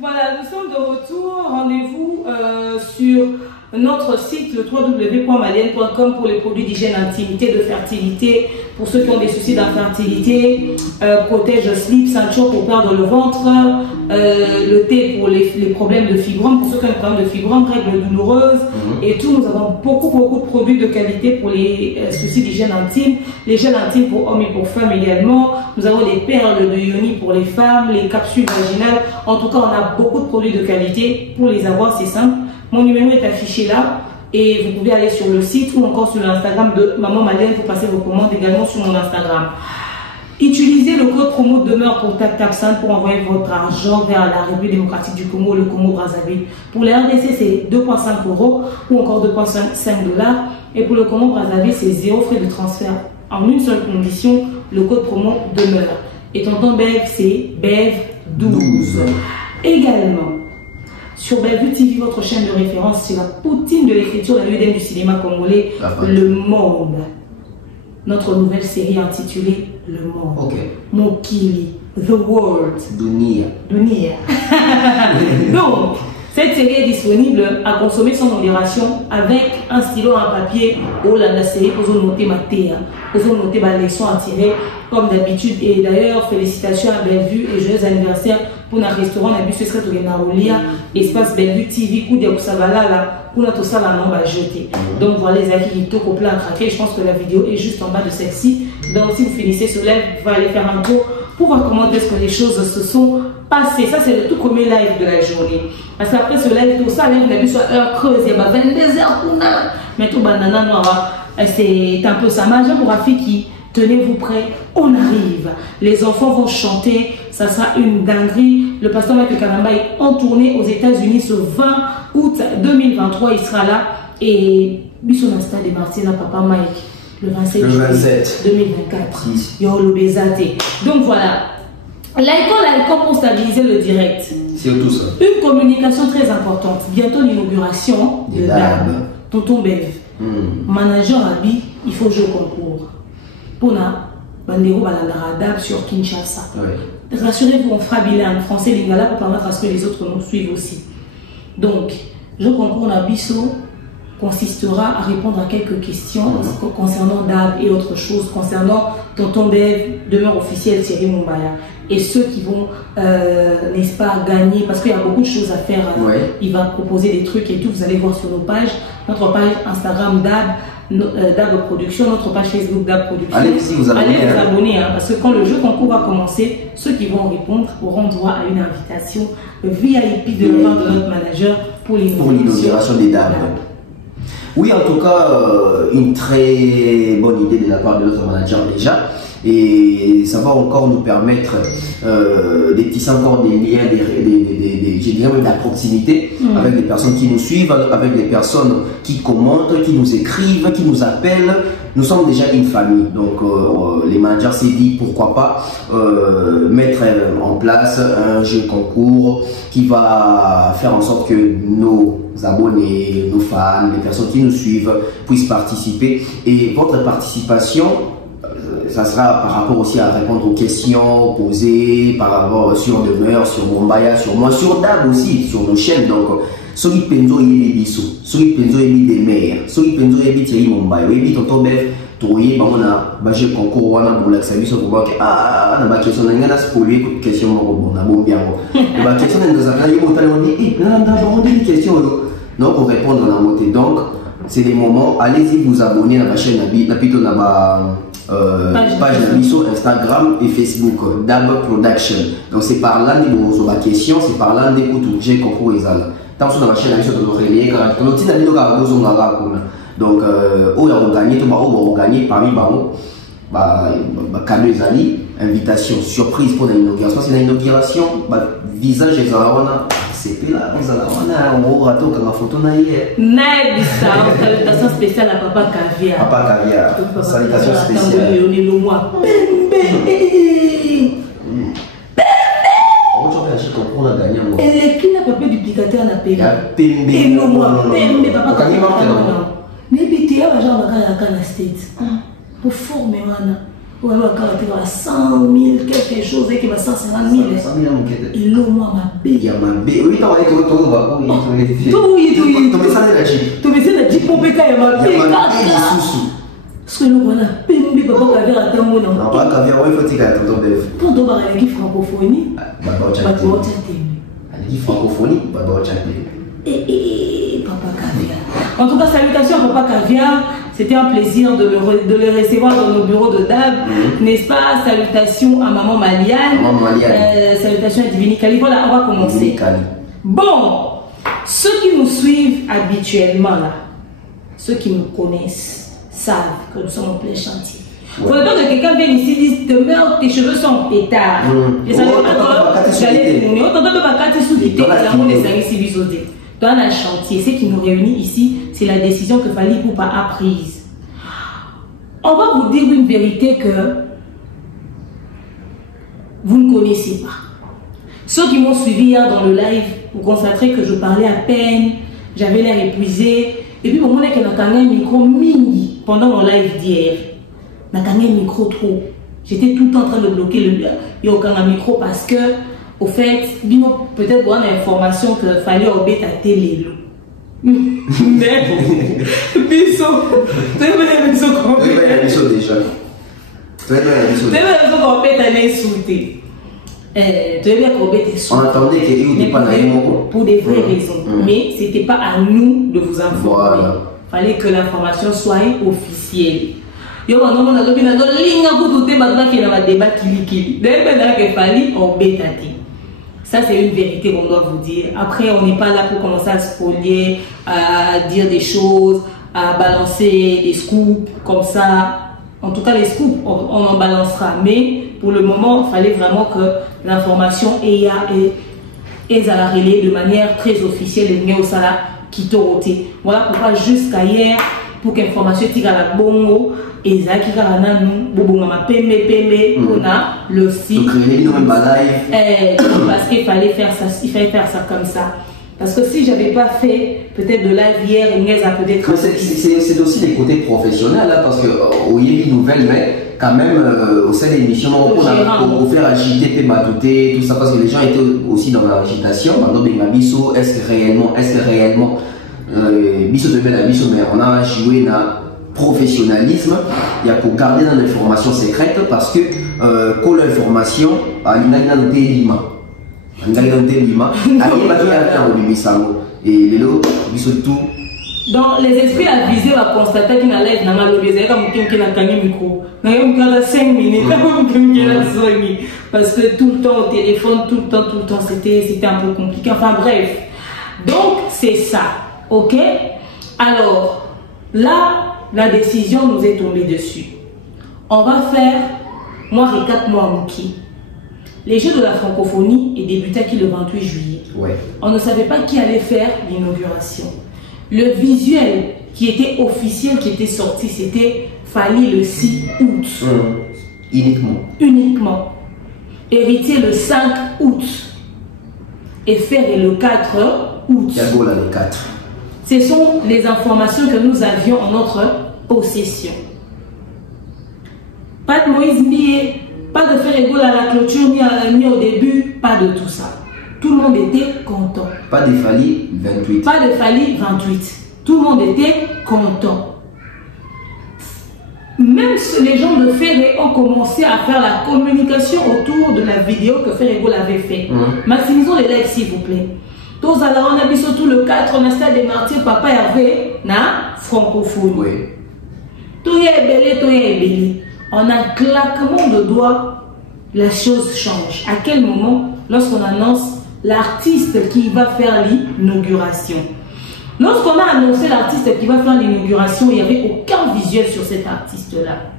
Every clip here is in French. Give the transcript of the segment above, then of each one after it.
Voilà, nous sommes de retour. Rendez-vous sur notre site, le www.malienne.com, pour les produits d'hygiène intimité, de fertilité, pour ceux qui ont des soucis d'infertilité, protège slip, ceinture pour perdre le ventre, le thé pour les problèmes de fibromes, pour ceux qui ont des problèmes de fibromes, règles douloureuses et tout. Nous avons beaucoup de produits de qualité pour les soucis d'hygiène intime, les gels intimes pour hommes et pour femmes également. Nous avons les perles de yoni pour les femmes, les capsules vaginales. En tout cas, on a beaucoup de produits de qualité. Pour les avoir, c'est simple. Mon numéro est affiché là et vous pouvez aller sur le site ou encore sur l'Instagram de Maman Malienne pour passer vos commandes également sur mon Instagram. Utilisez le code promo demeure pour TapTapSend pour envoyer votre argent vers la République démocratique du Congo, le Congo Brazzaville. Pour les RDC, c'est 2,5 € ou encore 2,5 $. Et pour le Congo Brazzaville, c'est 0 frais de transfert. En une seule condition, le code promo demeure. Et tonton Bev, c'est Bev12. Également, sur Bellevue TV, votre chaîne de référence, c'est la poutine de l'écriture, la l'UDM du cinéma congolais, Le Monde. Notre nouvelle série intitulée Le Monde. Mokili, The World. Dunia. Donc, cette série est disponible à consommer sans modération avec un stylo, un papier. Oh là, la série, vous avez noté ma thé, vous avez noté ma leçon à tirer comme d'habitude. Et d'ailleurs, félicitations à Bellevue et joyeux anniversaire pour un restaurant. On a vu ce serait au Narolia, espace Bellevue TV, coup de Kusabala là, pour notre salle à nom jeter. Donc voilà les acquis qui toquent au plat à craquer. Je pense que la vidéo est juste en bas de celle-ci. Donc si vous finissez ce live, vous allez faire un tour pour voir comment est-ce que les choses se sont passées. Ça, c'est le tout premier live de la journée. Parce qu'après ce live, tout ça, on a vu sur heure creuse, il y a 22 heures pour nous. Mais tout banana noir, c'est un peu ça. Majeur pour Rafiki, tenez-vous prêts, on arrive. Les enfants vont chanter, ça sera une dinguerie. Le pasteur Michael Kanamba est en tournée aux États-Unis ce 20 août 2023. Il sera là. Et Bissonasta de Martina, Papa Mike. Le 27 2024. Yo, le Bézate. Donc voilà. L'alcool pour stabiliser le direct. C'est tout ça. Une communication très importante. Bientôt l'inauguration de DAB. Tonton Bev. Manager Abi, il faut jouer au concours. Pour na, Bandero Balandara DAB sur Kinshasa. Rassurez-vous, on fera bilan français lingala pour permettre à ce que les autres nous suivent aussi. Donc, je concours Nabiso consistera à répondre à quelques questions concernant DAB et autres choses, concernant Tonton Bev, demeure officielle Thierry Mumbaya. Et ceux qui vont, n'est-ce pas, gagner, parce qu'il y a beaucoup de choses à faire. Il va proposer des trucs et tout, vous allez voir sur nos pages, notre page Instagram DAB Production, notre page Facebook DAB Production. Allez vous abonner, parce que quand le jeu concours va commencer, ceux qui vont répondre auront droit à une invitation VIP de la part de notre manager pour l'inauguration des DAB. Oui, en tout cas, une très bonne idée de la part de notre manager déjà. Et ça va encore nous permettre de tisser encore des liens, je dirais même de la proximité avec les personnes qui nous suivent, avec les personnes qui commentent, qui nous écrivent, qui nous appellent. Nous sommes déjà une famille, donc les managers s'est dit pourquoi pas mettre en place un jeu concours qui va faire en sorte que nos abonnés, nos fans, les personnes qui nous suivent puissent participer. Et votre participation, ça sera par rapport aussi à répondre aux questions posées par rapport sur Demeure, sur Mumbaya, sur moi, sur DAB aussi, sur nos chaînes. Donc, celui penzo yebi biso, celui penzo yebi des mères, celui penzo yebi Thierry Mumbaya, yebi tonton Bev, toye ba on a baje concours wana pour la service pour voir que na ba question na ngana spoiler ko question mo bon na bon bien ba question na ngana yo motale on dit na ba on dit question donc on répondre dans la montée. Donc c'est des moments, allez-y vous abonner à ma chaîne na plutôt na ba page sur Instagram et Facebook DAB Production. Donc c'est par là que vous avez des questions, c'est par là que vous avez concours et ça. Tant que vous avez la chaîne sur le relais, quand vous avez donc on a gagné, on a gagné parmi cadeau les amis, invitation surprise pour l'inauguration. C'est l'inauguration, visage et Zarawana. C'est là, on a raton comme photo naïe. Salutation spéciale à Papa Caviar. Papa Caviar. Salutation spéciale. On a gagné. Elle est qui n'a pas fait duplicateur à payer. Et non, moi, mais BTA, genre, la State. Pour former, Ouais, quand 100 000, quelque chose, et qui va 150 000. 100 000 et l'eau, moi, ma bête. Il y a ma bête. Oui, t'as envoyé tout. Tout, mais ça, c'est la Jeep. tout, mais c'est la Jeep pour péter, il y a ma bête. Parce que nous, on a pété, papa, caviar à Tambo. Non, pas caviar, il faut que tu aies ton bœuf. Quand on va aller en francophonie, francophonie, et papa caviar. En tout cas, salutations à papa caviar. C'était un plaisir de le recevoir dans nos bureaux de DAB, n'est-ce pas? Salutations à maman Maliane. Salutations à Divini Kali. Voilà, on va commencer. Bon, ceux qui nous suivent habituellement là, ceux qui nous connaissent, savent que nous sommes en plein chantier. Il ne faudrait pas que quelqu'un vienne ici et dise te merde, tes cheveux sont en pétard. Et ça ne veut pas que j'allais te montrer. On t'entend pas quand tu sous-tité, dans un chantier. Ce qui nous réunit ici, c'est la décision que Fally Ipupa a prise. On va vous dire une vérité que vous ne connaissez pas. Ceux qui m'ont suivi hier dans le live, vous constaterez que je parlais à peine, j'avais l'air épuisé. Et puis, pour moi, on a un micro mini pendant mon live d'hier. On a un micro trop. J'étais tout le temps en train de bloquer le micro parce que, au fait, peut-être voir l'information que fallait obéir à télé. Mais, biso, tu veux biso compétent. Biso déjà. Tu veux biso compétent à l'insulter. Tu veux bien compétent. On attendait qu'il n'y ait pas pour des vraies raisons. Mais ce n'était pas à nous de vous informer. Il fallait que l'information soit officielle. Yo on a lobby na do linga pour tout débat qui na débat qui. D'ailleurs que Fally obéit à ti. Ça, c'est une vérité qu'on doit vous dire. Après, on n'est pas là pour commencer à spolier, à dire des choses, à balancer des scoops comme ça. En tout cas, les scoops, on en balancera. Mais pour le moment, il fallait vraiment que l'information ait à la relayer de manière très officielle et au sala qui t'oroté. Voilà pourquoi jusqu'à hier, pour qu'information tire à la bongo, et ça qui a le site parce qu'il fallait faire ça comme ça. Parce que si j'avais pas fait peut-être de live hier, Inès a peut-être. C'est aussi des côtés professionnels là, parce que il y a des nouvelles, mais quand même au sein de l'émission on a faire agiter, tout ça, parce que les gens étaient aussi dans l'agitation. Est-ce que réellement biso de la biso, mais on a joué dans professionnalisme, il y a pour garder dans l'information secrète parce que quand l'information dans les esprits avisés on va constater qu'il y a l'aide dans le micro 5 minutes parce que tout le temps au téléphone, tout le temps c'était un peu compliqué, enfin bref, donc c'est ça, ok. Alors là, la décision nous est tombée dessus. On va faire, moi, récap-moi en Mouki. Les Jeux de la francophonie est débuté le 28 juillet. Ouais. On ne savait pas qui allait faire l'inauguration. Le visuel qui était officiel, qui était sorti, c'était Fally le 6 août. Uniquement. Héritier le 5 août. Et Ferré le 4 août. Yagola le 4. Ce sont les informations que nous avions en notre possession. Pas de Moïse Millet, pas de faire égale à la clôture ni au début, pas de tout ça. Tout le monde était content. Pas de Fally 28. Pas de Fally 28. Tout le monde était content. Même les gens de Ferré ont commencé à faire la communication autour de la vidéo que Ferré avait fait. Maximisons les likes s'il vous plaît. Tous alors on a vu surtout le 4, on a stade des martyrs, papa Hervé, na francophone. Oui. Tout est belé, tout est belé. En un claquement de doigts, la chose change. À quel moment? Lorsqu'on annonce l'artiste qui va faire l'inauguration. Lorsqu'on a annoncé l'artiste qui va faire l'inauguration, il n'y avait aucun visuel sur cet artiste-là.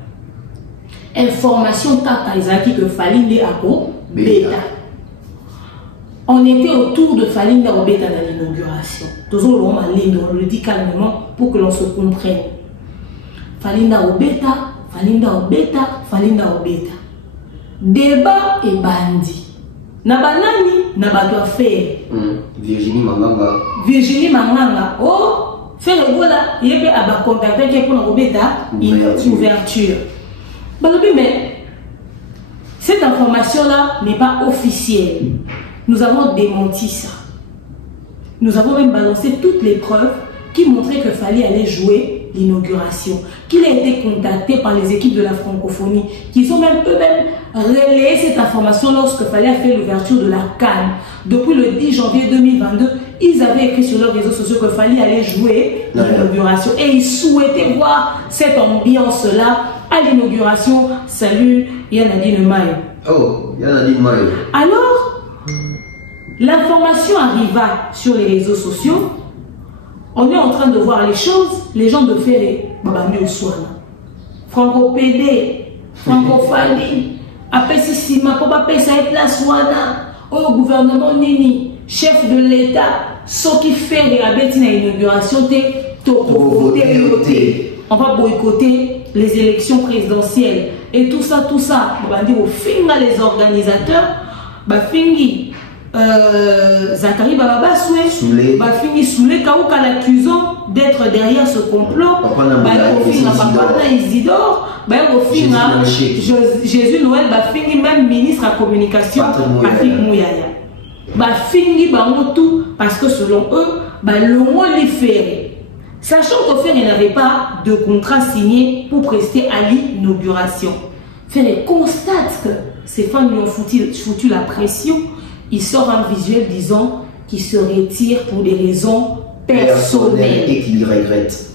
Information tata Isaki que Fally n'est à bêta. On était autour de Fally Obeta dans l'inauguration. Toujours on le dit calmement pour que l'on se comprenne. Fally Obeta, Fally Obeta, Fally Obeta. Débat et bandit. Nabanani, nabato faire. Virginie Manganga. Virginie Manganga. Oh, faire le gola, il y a un contacter qui est pour Obeta, une ouverture. Mais cette information-là n'est pas officielle. Nous avons démenti ça. Nous avons même balancé toutes les preuves qui montraient que Fally allait jouer l'inauguration, qu'il a été contacté par les équipes de la francophonie, qu'ils ont même eux-mêmes relayé cette information lorsque Fally a fait l'ouverture de la CAN. Depuis le 10 janvier 2022, ils avaient écrit sur leurs réseaux sociaux que Fally allait jouer l'inauguration et ils souhaitaient voir cette ambiance-là à l'inauguration. Salut Yanadine Mayo. Oh, Yanadine Mayo. Alors, l'information arriva sur les réseaux sociaux. On est en train de voir les choses, les gens de Ferré, Babambi Oswana, Franco PD, Franco Fally, Apesi Sima, Papa Pesa et Place Wana, au gouvernement Nini, chef de l'État, ceux qui font la bête à l'inauguration, on va boycotter les élections présidentielles. Et tout ça, Babambi au finga les organisateurs, Bafingi. Zachary Baba Bafini Soulé Kaouka l'accusant d'être derrière ce complot. Isidore Jésus Noël Bafini même ministre à communication Patrick Mouyaya Bafini tout parce que selon eux l'on les fait. Sachant que Ferré n'avait pas de contrat signé pour prester à l'inauguration. Ferré constate que ces femmes lui ont foutu la pression. Il sort un visuel disant qu'il se retire pour des raisons personnelles et qu'il regrette.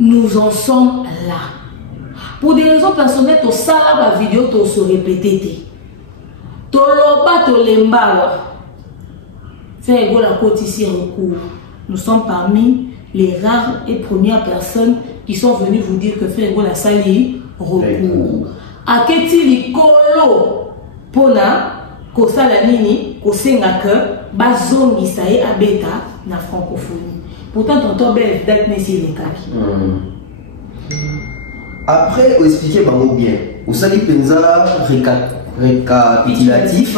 Nous en sommes là. Pour des raisons personnelles, tu as la vidéo, tu se répéter. Tu l'as pas lembawa. Faire égale la côte ici recours. Nous sommes parmi les rares et premières personnes qui sont venues vous dire que faire égale la sali recours. A qu'est-il colo pona Kosala nini, kosenga que bazongi sae abeta na francophonie. Pourtant, tonton Bel date n'est si après, vous expliquez bien. Vous savez, penza récapitulatif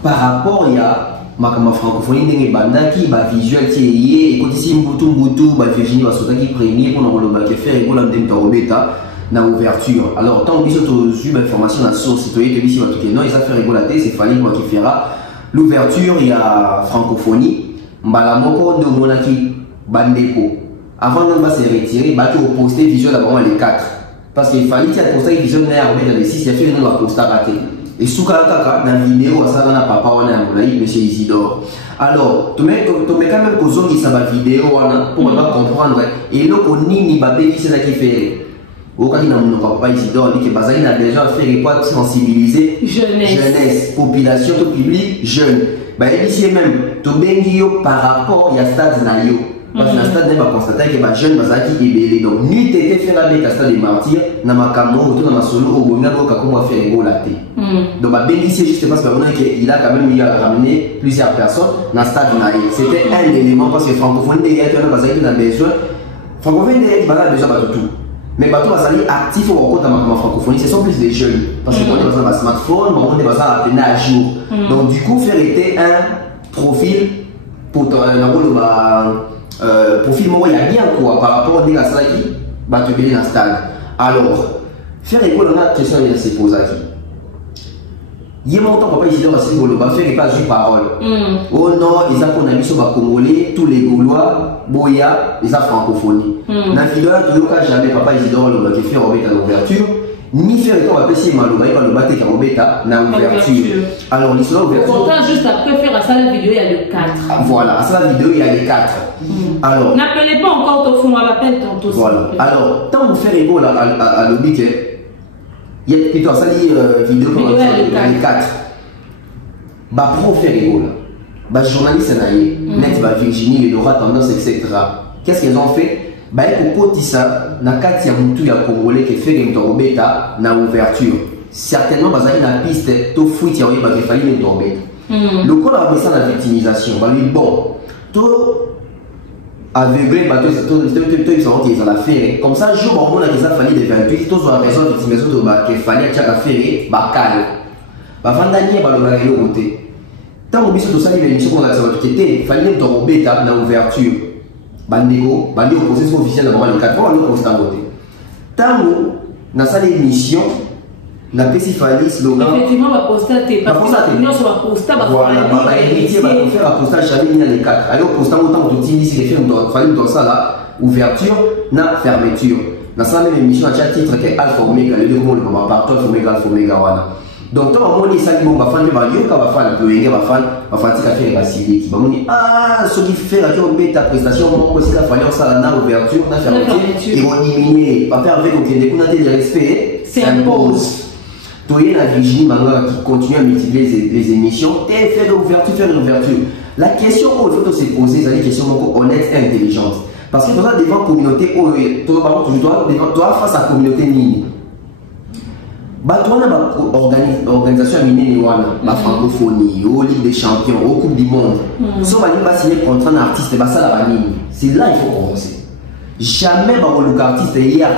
par rapport à ma francophonie n'est bandaki, ma visuel tieye, et quand ici Mbutu, ma Virginie va sauter qui premier pour nous le faire et pour l'amener dans Robeta. Dans l'ouverture. Alors, tant que vous avez l'information dans la source, non, ils ont fait régulater, c'est Fally qui fera l'ouverture, il y a francophonie, Mbalamoko, Domonaki, Bandeko. Avant de se retirer, il faut poster visuel d'abord les 4. Parce qu'il fallait qu'il y ait posté visuel dans les 6, il y a fait une poster raté. Et sous Kalakaka, dans la vidéo, ça n'a pas parlé à M. Isidore. Alors, tu mets quand même que zone qui s'en va vidéo pour comprendre. Et là, on n'y va pas c'est ça qui fait. Au cas où on n'a pas Isidore, il dit que Bazali a déjà fait quoi sensibiliser jeunesse, population, tout public, jeune. Bah, ici même, tu bengi par rapport à stade naïo. Parce que le stade n'est pas constaté que les jeunes Bazali est belé. Donc, nuit était fait avec le stade des martyrs, dans ma camo, autour de ma solo, au bon niveau, comment faire égolaté. Donc, bah, bengi c'est juste parce qu'il a quand même ramené plusieurs personnes dans le stade naïo. C'était un élément parce que francophonie derrière, tu as besoin. Francophonie derrière, il a besoin de tout. Mais bateau Bazali actif au compte de ma francophonie, ce sont plus des jeunes. Parce que quand on est dans un smartphone, on est dans un atteint à jour. Donc du coup, faire été un profil pour profil il y a bien quoi par rapport à la salle qui va te donner un stade. Alors, faire école, on a une question à se poser ici. Il y a longtemps, papa Isidore a dit que faire pas juste parole. Oh non, ils ont qu'on a mis sur le Congolais, tous les Gaulois, Boya, ils ont francophonie. Dans la vidéo, tout le cas, jamais papa Isidore a fait Robeta l'ouverture, ni faire étant appelé si Maloba, il va le battre avec Robeta dans l'ouverture. Alors, l'histoire l'ouverture. Pourtant, juste après faire à ça la vidéo, il y a le 4. Voilà, à ça la vidéo, il y a les 4. Alors. N'appelez pas encore ton fond, on l'appelle tantôt. Voilà. Alors, tant que vous faites écho à l'objet, il y a plutôt ça vidéo pour les 4. Bah pro faire écho là. Bah journaliste net bah Virginie, les Dora tendance etc. Qu'est-ce qu'ils ont fait? Bah pour côté ça, na kati ya mutu ya Congolais qui fait une tombeta na ouverture. Certainement bah ça une piste to fuite ya bah qu'il fallait une tombeta. Le coup là va ça la victimisation. Bah lui bon, to aveuglé bah ils sont qui ont affaire. Comme ça jour on a qu'ils a fallu des 28 tous ont raison de victimisation de bah qu'il fallait qu'il a affaire bah calme. Vandanier balobala le côté. Tant que biso to sali l'émission qu'on a ça va quitter, fallait une tombeta na ouverture. Bandego, au processus officiel d'abord les 4 ans, on a côté. Tant dans sa émission, na pesi fali slogan. Effectivement, va poster tes parce que nous sur la poster voilà, va héritier va faire un postage jamais mis dans les quatre. Alors postant autant que tu dis si les films doivent fallait dans ça là, ouverture, na fermeture. Dans sa même émission, il y a un titre qui est Alpha Omega, le deux mots le moment partout Alpha Omega wana. Donc tant on dit ça qui bon va faire va yoka va faire le yoga va faire tika faire la série qui va me dire ah ce qui fait la journée ta prestation mon aussi la fallait ça na ouverture, na fermeture et vont diminuer, pas faire avec aucun des coups de respect, s'impose. Toi, la Virginie Manga qui continue à multiplier les émissions, et faire l'ouverture, La question qu'il faut se poser, c'est une question honnête et intelligente. Parce que tu as devant la communauté, tu dois face à la communauté nini. Tu as une organisation minée, la francophonie, au Ligue des champions, au Coupe du monde. Si on va signer contre un artiste, c'est là qu'il faut commencer. Jamais le artiste hier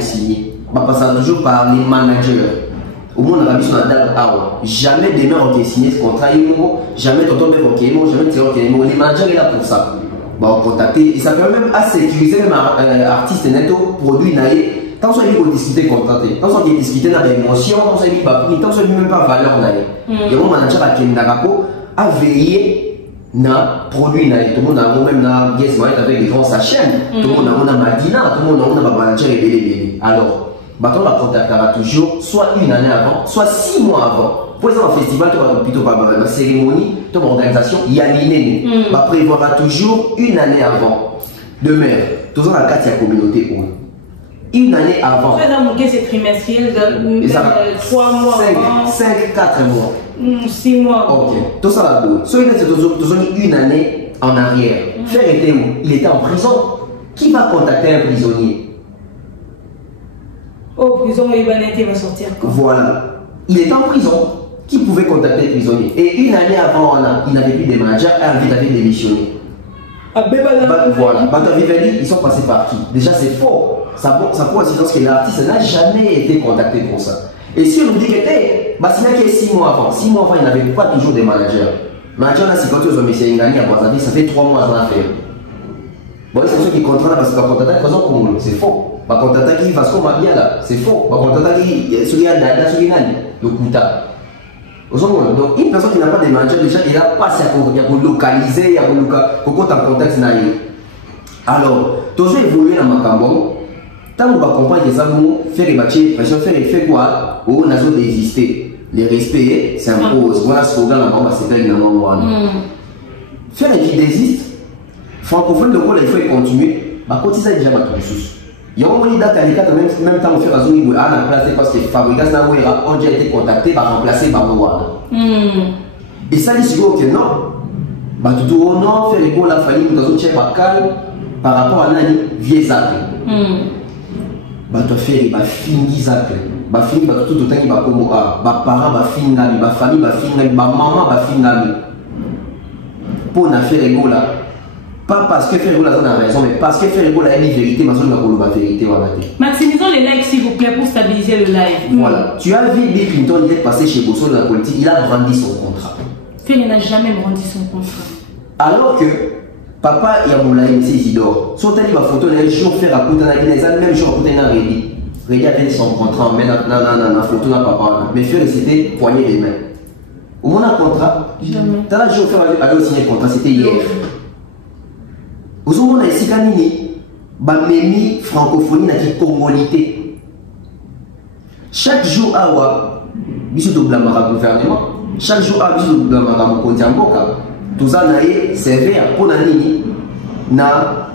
signé. On passe toujours par les managers. Au moins, on a mis sur la date jamais demain on peut signer ce contrat, jamais tonton même ok, jamais tiré ok, les managers sont là pour ça. On contacter et ça permet même à sécuriser même artiste netto produit naïe. Tant soit il faut discuter contacter, tant soit il discuter dans l'émotion, tant soit il va prix, tant soit il même pas valeur naïe. Et mon manager à Kendarapo a veillé na produit naïe. Tout le monde a même na Guess Market avec des grands sachets. Tout le monde a Madina, tout le monde a manager et bébé. Alors on la contactera toujours, soit une année avant, soit 6 mois avant. Pour exemple, un festival, tu vas plutôt par la cérémonie, ton organisation, il y a l'inné. On prévoira toujours une année avant. Demain, toujours la carte de la communauté. Une année avant. C'est trimestriel, 3 mois. 5, 4 mois. 6 mois. Ok. Tout ça là-bas. Soit c'est toujours une année en arrière. Frère était où? Il était en prison. Qui va contacter un prisonnier? Oh, prison, il va sortir. Voilà. Il est en prison. Qui pouvait contacter les prisonniers? Et une année avant, il n'avait plus de managers, il avait démissionné. Voilà. Ils sont passés par qui? Déjà, c'est faux. Ça prend incidence que l'artiste n'a jamais été contacté pour ça. Et si on nous dit que s'il y a 6 mois avant, il n'avait pas toujours de managers. Manager, là, c'est quand ils ont mis à Brazzaville, ça fait 3 mois à faire. Bon, c'est ceux qui contraintent parce que la contacter c'est faux. La contacter qui va se bien là, c'est faux. La contacter qui le Kouta. Donc, une personne qui n'a pas de manager, déjà, il a passé à localiser, il y a en contexte. Alors, toujours évoluer dans ma cambon, tant qu'on va comprendre que ça, faire les bâtiments, faire quoi? On a d'exister. Les respects s'imposent. Voilà ce slogan là-bas, c'est pas évidemment. Faire qui désiste. Francophone, le rôle, il faut continuer. Quand ça déjà ma ressource. Il y a un moment date à l'écart, même temps, on fait la zone où on a placé parce que Fabrikas n'a pas déjà été contacté, va remplacer Barouana. Et ça, il dit que non. Tout au non, faire les rôles, la famille, dans un chef bacal par rapport à l'année, vieux zappé. Tu fais les fini zappé. Fini, tout le temps, il va comme parents, fini, famille, fini, maman, fini. Pour faire les rôles là. Pas parce que Ferro a raison, mais parce que Ferro a une vérité, mais on a la vérité. Maximisons les likes s'il vous plaît pour stabiliser le live. Voilà. Tu as vu Bill Clinton, il est passé chez Bosso dans la politique, il a brandi son contrat. Ferro n'a jamais brandi son contrat. Alors que papa et Amoulaye, c'est Isidore. Son tali va photo, les jours faire à Kouta, les même jour à Kouta, Rédi. Rédi avait son contrat, mais dans la photo, dans papa. Mais Ferro, c'était poignée des mains. Au moins, un contrat. Jamais. T'as la jour faire signer le contrat, c'était hier. Vous avez ici Bamemi francophonie qui congolité. Chaque jour à bisu de blamara gouvernement, chaque jour à bisu de blamara mokondiamboka. Tout ça naé sévère pour la nini na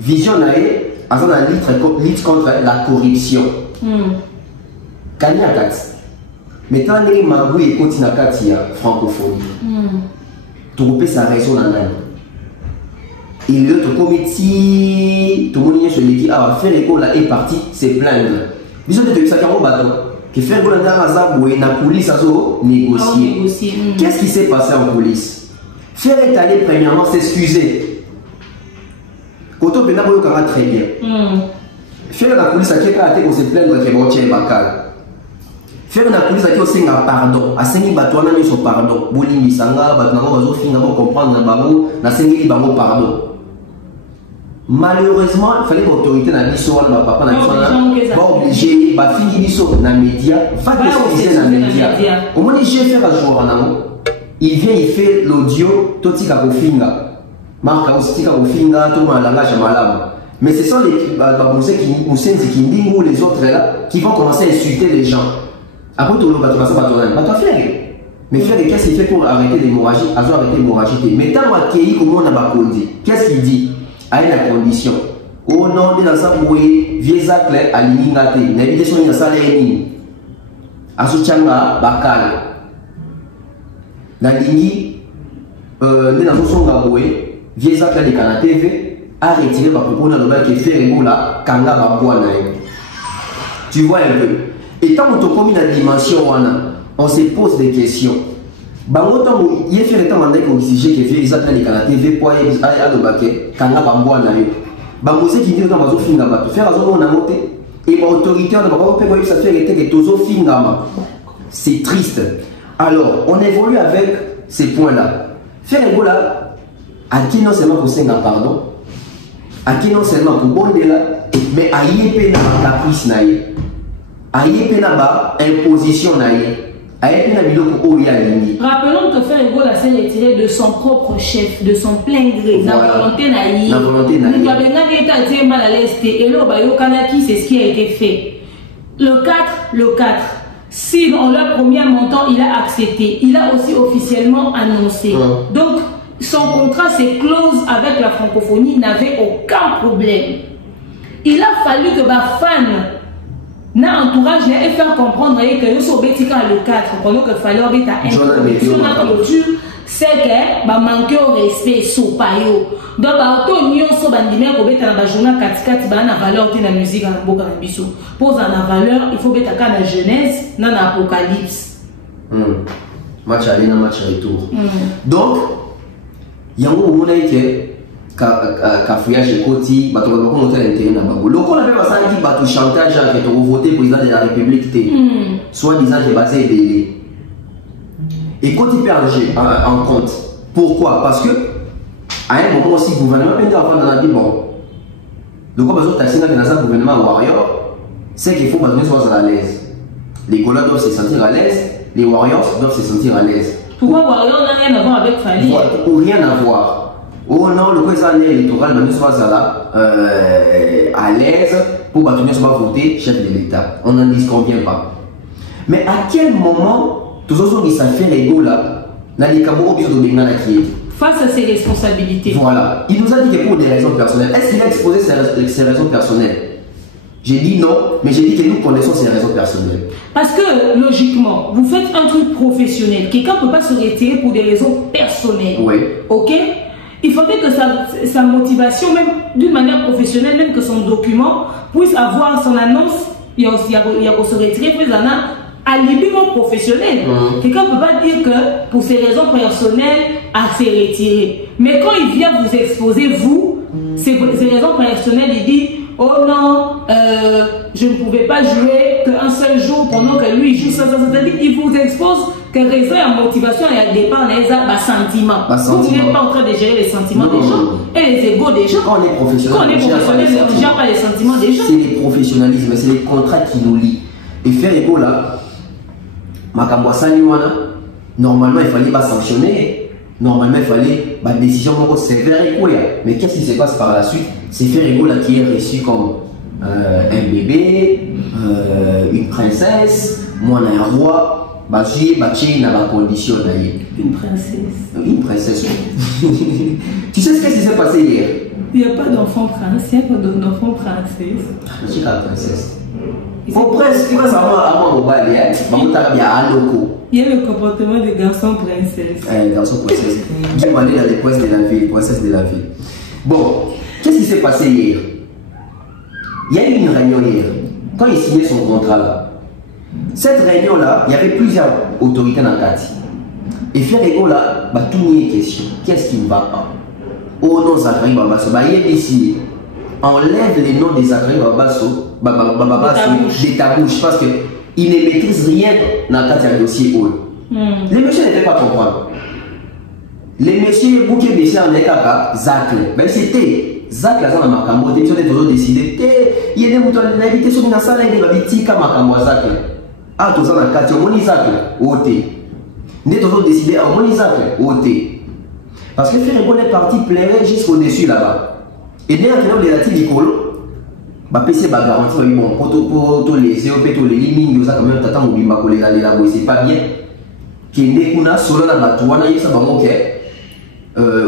vision naé avant la lutte contre la corruption. Kanya kat. Mais tant les magou et continue à katia francophonie. Trouver sa raison dans la et l'autre comité, tout le monde sur l'équipe a fait l'école est parti, c'est plaindre. Bisous de ça au bateau. Que faire pour la police à négocier. Qu'est-ce qui s'est passé en coulisses? Faire étaler premièrement s'excuser. Quand on peut pas très bien. Faire la police à quelqu'un a été pour se plaindre que bon tiens bacal. Faire la police à qui on a pardon. À 5 bateaux on a mis son pardon. Bouli sanga batnango bazo finalement comprendre na bango na 5 bango pardon. malheureusement il fallait que l'autorité n'a dit soit ma papa n'a dit soit pas obligé bah fini dit soit dans les médias va décider dans les médias au moins j'ai fait un jour en amont il vient il fait l'audio totika kofinga marque aussi kofinga tout le langage malamu mais ce sont les qui ou les autres là qui vont commencer à insulter les gens après tout le monde va faire mais faire qu'est-ce qu'il fait pour arrêter l'hémorragie arrêter l'hémorragie mais tant accueilli comme on a pas dit qu'est-ce qu'il dit à la condition au nom de la Zamboué vieux actes à l'iningate l'invitation de la salle est à soutienga bakal la ligne de la chanson Gaboué vieux actes de Canal TV a retiré ma propos dans le bac et fait là kanga babouana tu vois un peu et tant qu'on te commis la dimension on se pose des questions. Bangotan il y a fait le temps mandé qu'on exige que vieux actes de Canal TV pour aller à le bac kanga babouana bangose qui dit dans bazo fingama faire la zone on a monté et l'autorité on a pas ça fait que tozo fingama c'est triste alors on évolue avec ces points là faire un là à qui non seulement pour 5 ans pardon à qui non seulement pour bonde là mais à yépe na caprice na yé à yépe na ba imposition na yé. Rappelons que faire Ego la scène est tirée de son propre chef, de son plein gré, la volonté naïve. Nous mal à l'est et là, c'est ce qui a été fait. Le 4, si dans leur premier montant il a accepté, il a aussi officiellement annoncé. Donc son contrat, ses clauses avec la francophonie n'avaient aucun problème. Il a fallu que ma fan n'a entourage et faire comprendre que nous sommes le 4 pendant que fallait introduction la clôture c'est que bah manquer au respect so payo donc bah auto nyonso bandimé ko beta na journal katikati ba na valeur te na musique na boka na biso pose na valeur il faut beta ka na Genèse na Apocalypse match aller na match retour donc yango mona que cafouillage côté bato ba monter l'intérêt na bango loko la peba ça dit bato chantage que tu voter président de la République té soit disant que basé belé et côté PRG en compte pourquoi parce que à un moment aussi le gouvernement peut avoir dans dit bon le quoi besoin taxer dans un gouvernement warrior c'est qu'il faut besoin soit à l'aise les Golas doivent se sentir à l'aise les warriors doivent se sentir à l'aise pourquoi warrior n'a rien à voir avec Fali ou rien à voir. Oh non, le président électoral ne soit à l'aise pour bâtonner soit voter chef de l'État. On n'en disconvient pas. Mais à quel moment, tous ceux qui savent faire ego là, face à ses responsabilités. Voilà. Il nous a dit que pour des raisons personnelles. Est-ce qu'il a exposé ses raisons personnelles? J'ai dit non, mais j'ai dit que nous connaissons ses raisons personnelles. Parce que, logiquement, vous faites un truc professionnel. Quelqu'un ne peut pas se retirer pour des raisons personnelles. Oui. Ok? Il faudrait que sa motivation, même d'une manière professionnelle, même que son document puisse avoir son annonce, il y a se retirer, puis il y en a alibi professionnel. Quelqu'un ne peut pas dire que pour ses raisons personnelles, à se retirer. Mais quand il vient vous exposer, vous, ses raisons personnelles, il dit oh non, je ne pouvais pas jouer qu'un seul jour pendant que lui joue ça. C'est-à-dire qu'il vous expose que raison et motivation et à départ, on a des sentiments. Vous n'êtes pas en train de gérer les sentiments des gens et les égos des gens. Quand on est professionnel, on ne gère pas les sentiments des gens. C'est le professionnalisme, c'est les contrats qui nous lient. Et faire égo là, normalement il fallait pas sanctionner. Normalement, il fallait une décision sévère et quoi. Mais qu'est-ce qui se passe par la suite? C'est Ferrego là qui est reçu comme un bébé, une princesse, moi un roi. Une condition une princesse. Une princesse. Tu sais ce qui s'est passé hier? Il n'y a pas d'enfant prince, il n'y a pas d'enfant princesse. Je suis la princesse. Faut presque avoir mon bal, il y a le comportement de garçon princesse. Garçon princesse. Je vais aller dans les princesses de la ville. Bon, qu'est-ce qui s'est passé hier? Il y a eu une réunion hier. Quand il signait son contrat là, cette réunion là, il y avait plusieurs autorités dans le quartier. Et Ferrego là, tout le monde est question. Qu'est-ce qui ne va pas? Oh non, Zachary Babasso, il est ici. Enlève les noms des Zachary Babasso de ta bouche parce qu'il ne maîtrise rien dans le dossier. Les messieurs n'étaient pas comprendre. Les messieurs, Bouquet Bessia en Ekaka, Zachary, c'était Zach là, ça m'a makambo, ils ont décidé, il y a des moutons, il a évité sur une salle, il va vite comme makambo Zach. Ah, tout ça dans le quartier, on y Zach, OT. Nous avons décidé, on y Zach, OT. Parce que Ferrego est parti pleurer jusqu'au-dessus là-bas. Et dès que les latis Nicolo, bah PC va garantir, bon, pour les COP, tous les lignes, ça quand même, t'attends, on va coller là, c'est pas bien. Qui est né, solo la batouana, il y a ça, bah, ok,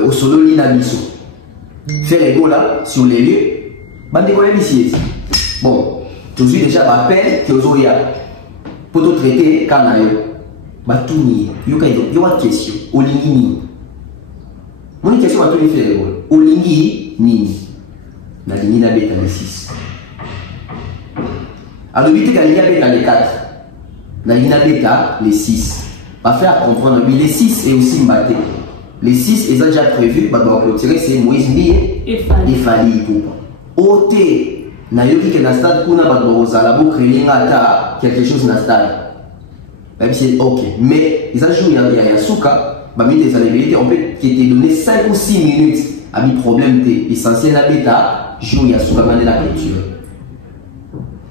au solo l'inabisso. Ferrego là, sur les lieux, bah, décoller ici. Bon, tout de suite déjà, bah, appel, que vous avez pour te traiter, quand on a bah, tout ni, il y a une question, au ligne. Mon question à tous les Ferrego, au ligne, ni. Na ligne na bêta les 6. À l'obité qu'à ligne bêta les 4. Na ligne bêta les 6. Va faire comprendre les 6 est aussi mbatté. Les 6 est déjà prévu, bah donc clôturer c'est Moïse Mbié et Fali pour. OT na yoki que na stade kuna ba bozala bo créer ngata quelque chose na stade. Même si OK, mais ils ont joué il y a Souka, bah mis des années on peut qui te donner 5 ou 6 minutes à mi problème t'es essentiel la bêta. Jour il y a souvent de la culture.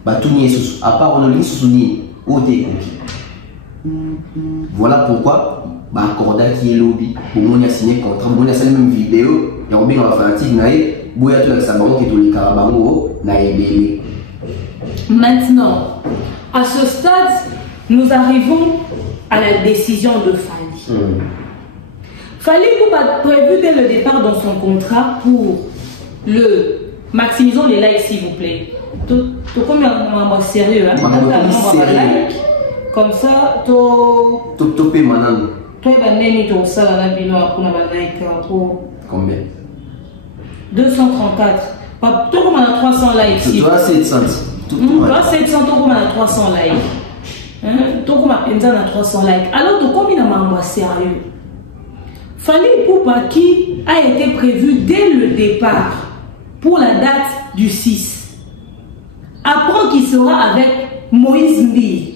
Bah tout n'y est sous. À part on lit sous ni au découpi. Voilà pourquoi bah accorda qui est lobby. Pour moi il y a signé contrat. Pour moi il y a la même vidéo. Il y a un bien en fanatique naïe. Bouya tout avec sa banque et tout les carabango naïe. Maintenant, à ce stade, nous arrivons à la décision de Fali. Fali Poupa a prévu dès le départ dans son contrat pour le maximisons les likes s'il vous plaît. Tout comme un sérieux, hein? Comme ça, tout paie maintenant. Toi, ça combien? 234. Tout comme on a 300 likes. Toi 700. Toi 700, tout comme on a 300 likes. Tout comme on a 300 likes. Alors, tout comme on a sérieux. Fali Poupa qui a été prévu dès le départ pour la date du 6. Apprend qu'il sera avec Moïse Mbié.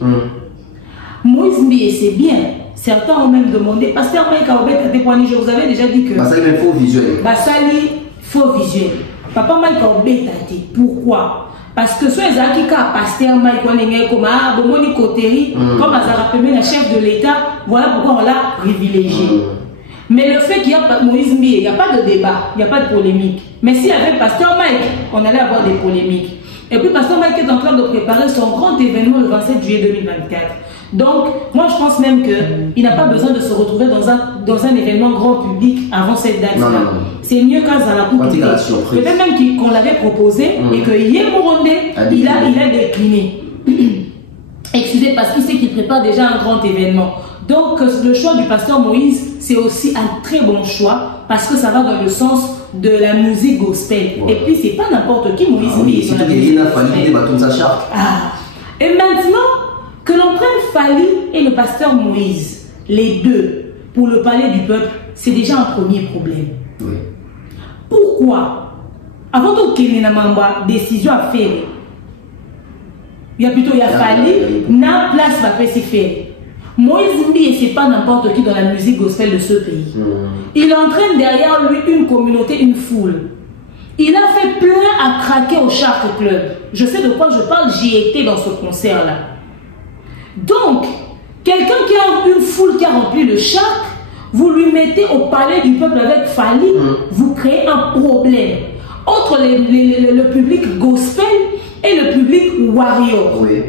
Moïse Mbié, c'est bien. Certains ont même demandé, Pasteur Mike Aobet a témoigné, je vous avais déjà dit que... Basali, il faut visuel. Basali, faux visuel. Papa Mike Aobet a dit, pourquoi? Parce que soit les gens qui ont Pasteur Mike, comme Bomoni Koteri, comme Azara Pemé, le chef de l'État, voilà pourquoi on l'a privilégié. Mais le fait qu'il y a Moïse Mbié, il n'y a pas de débat, il n'y a pas de polémique. Mais s'il y avait Pasteur Mike, on allait avoir des polémiques. Et puis Pasteur Mike est en train de préparer son grand événement le 27 juillet 2024. Donc, moi je pense même qu'il n'a pas besoin de se retrouver dans un événement grand public avant cette date-là. C'est mieux qu'un Zalakou. Peut-être même qu'on l'avait proposé et que Yémoronde, il a décliné. Excusez, parce qu'il sait qu'il prépare déjà un grand événement. Donc, le choix du pasteur Moïse, c'est aussi un très bon choix parce que ça va dans le sens de la musique gospel. Et puis, c'est pas n'importe qui Moïse Mbié. Et maintenant, que l'on prenne Fali et le pasteur Moïse, les deux, pour le palais du peuple, c'est déjà un premier problème. Pourquoi? Avant de qu'il y ait une décision à faire, il y a plutôt Fali, n'a place va faire faire. Moïse Mbié, c'est pas n'importe qui dans la musique gospel de ce pays. Il entraîne derrière lui une communauté, une foule. Il a fait plein à craquer au Shark Club. Je sais de quoi je parle, j'y étais dans ce concert-là. Donc, quelqu'un qui a une foule qui a rempli le Shark, vous lui mettez au palais du peuple avec Fali, vous créez un problème entre le public gospel et le public warrior. Oui.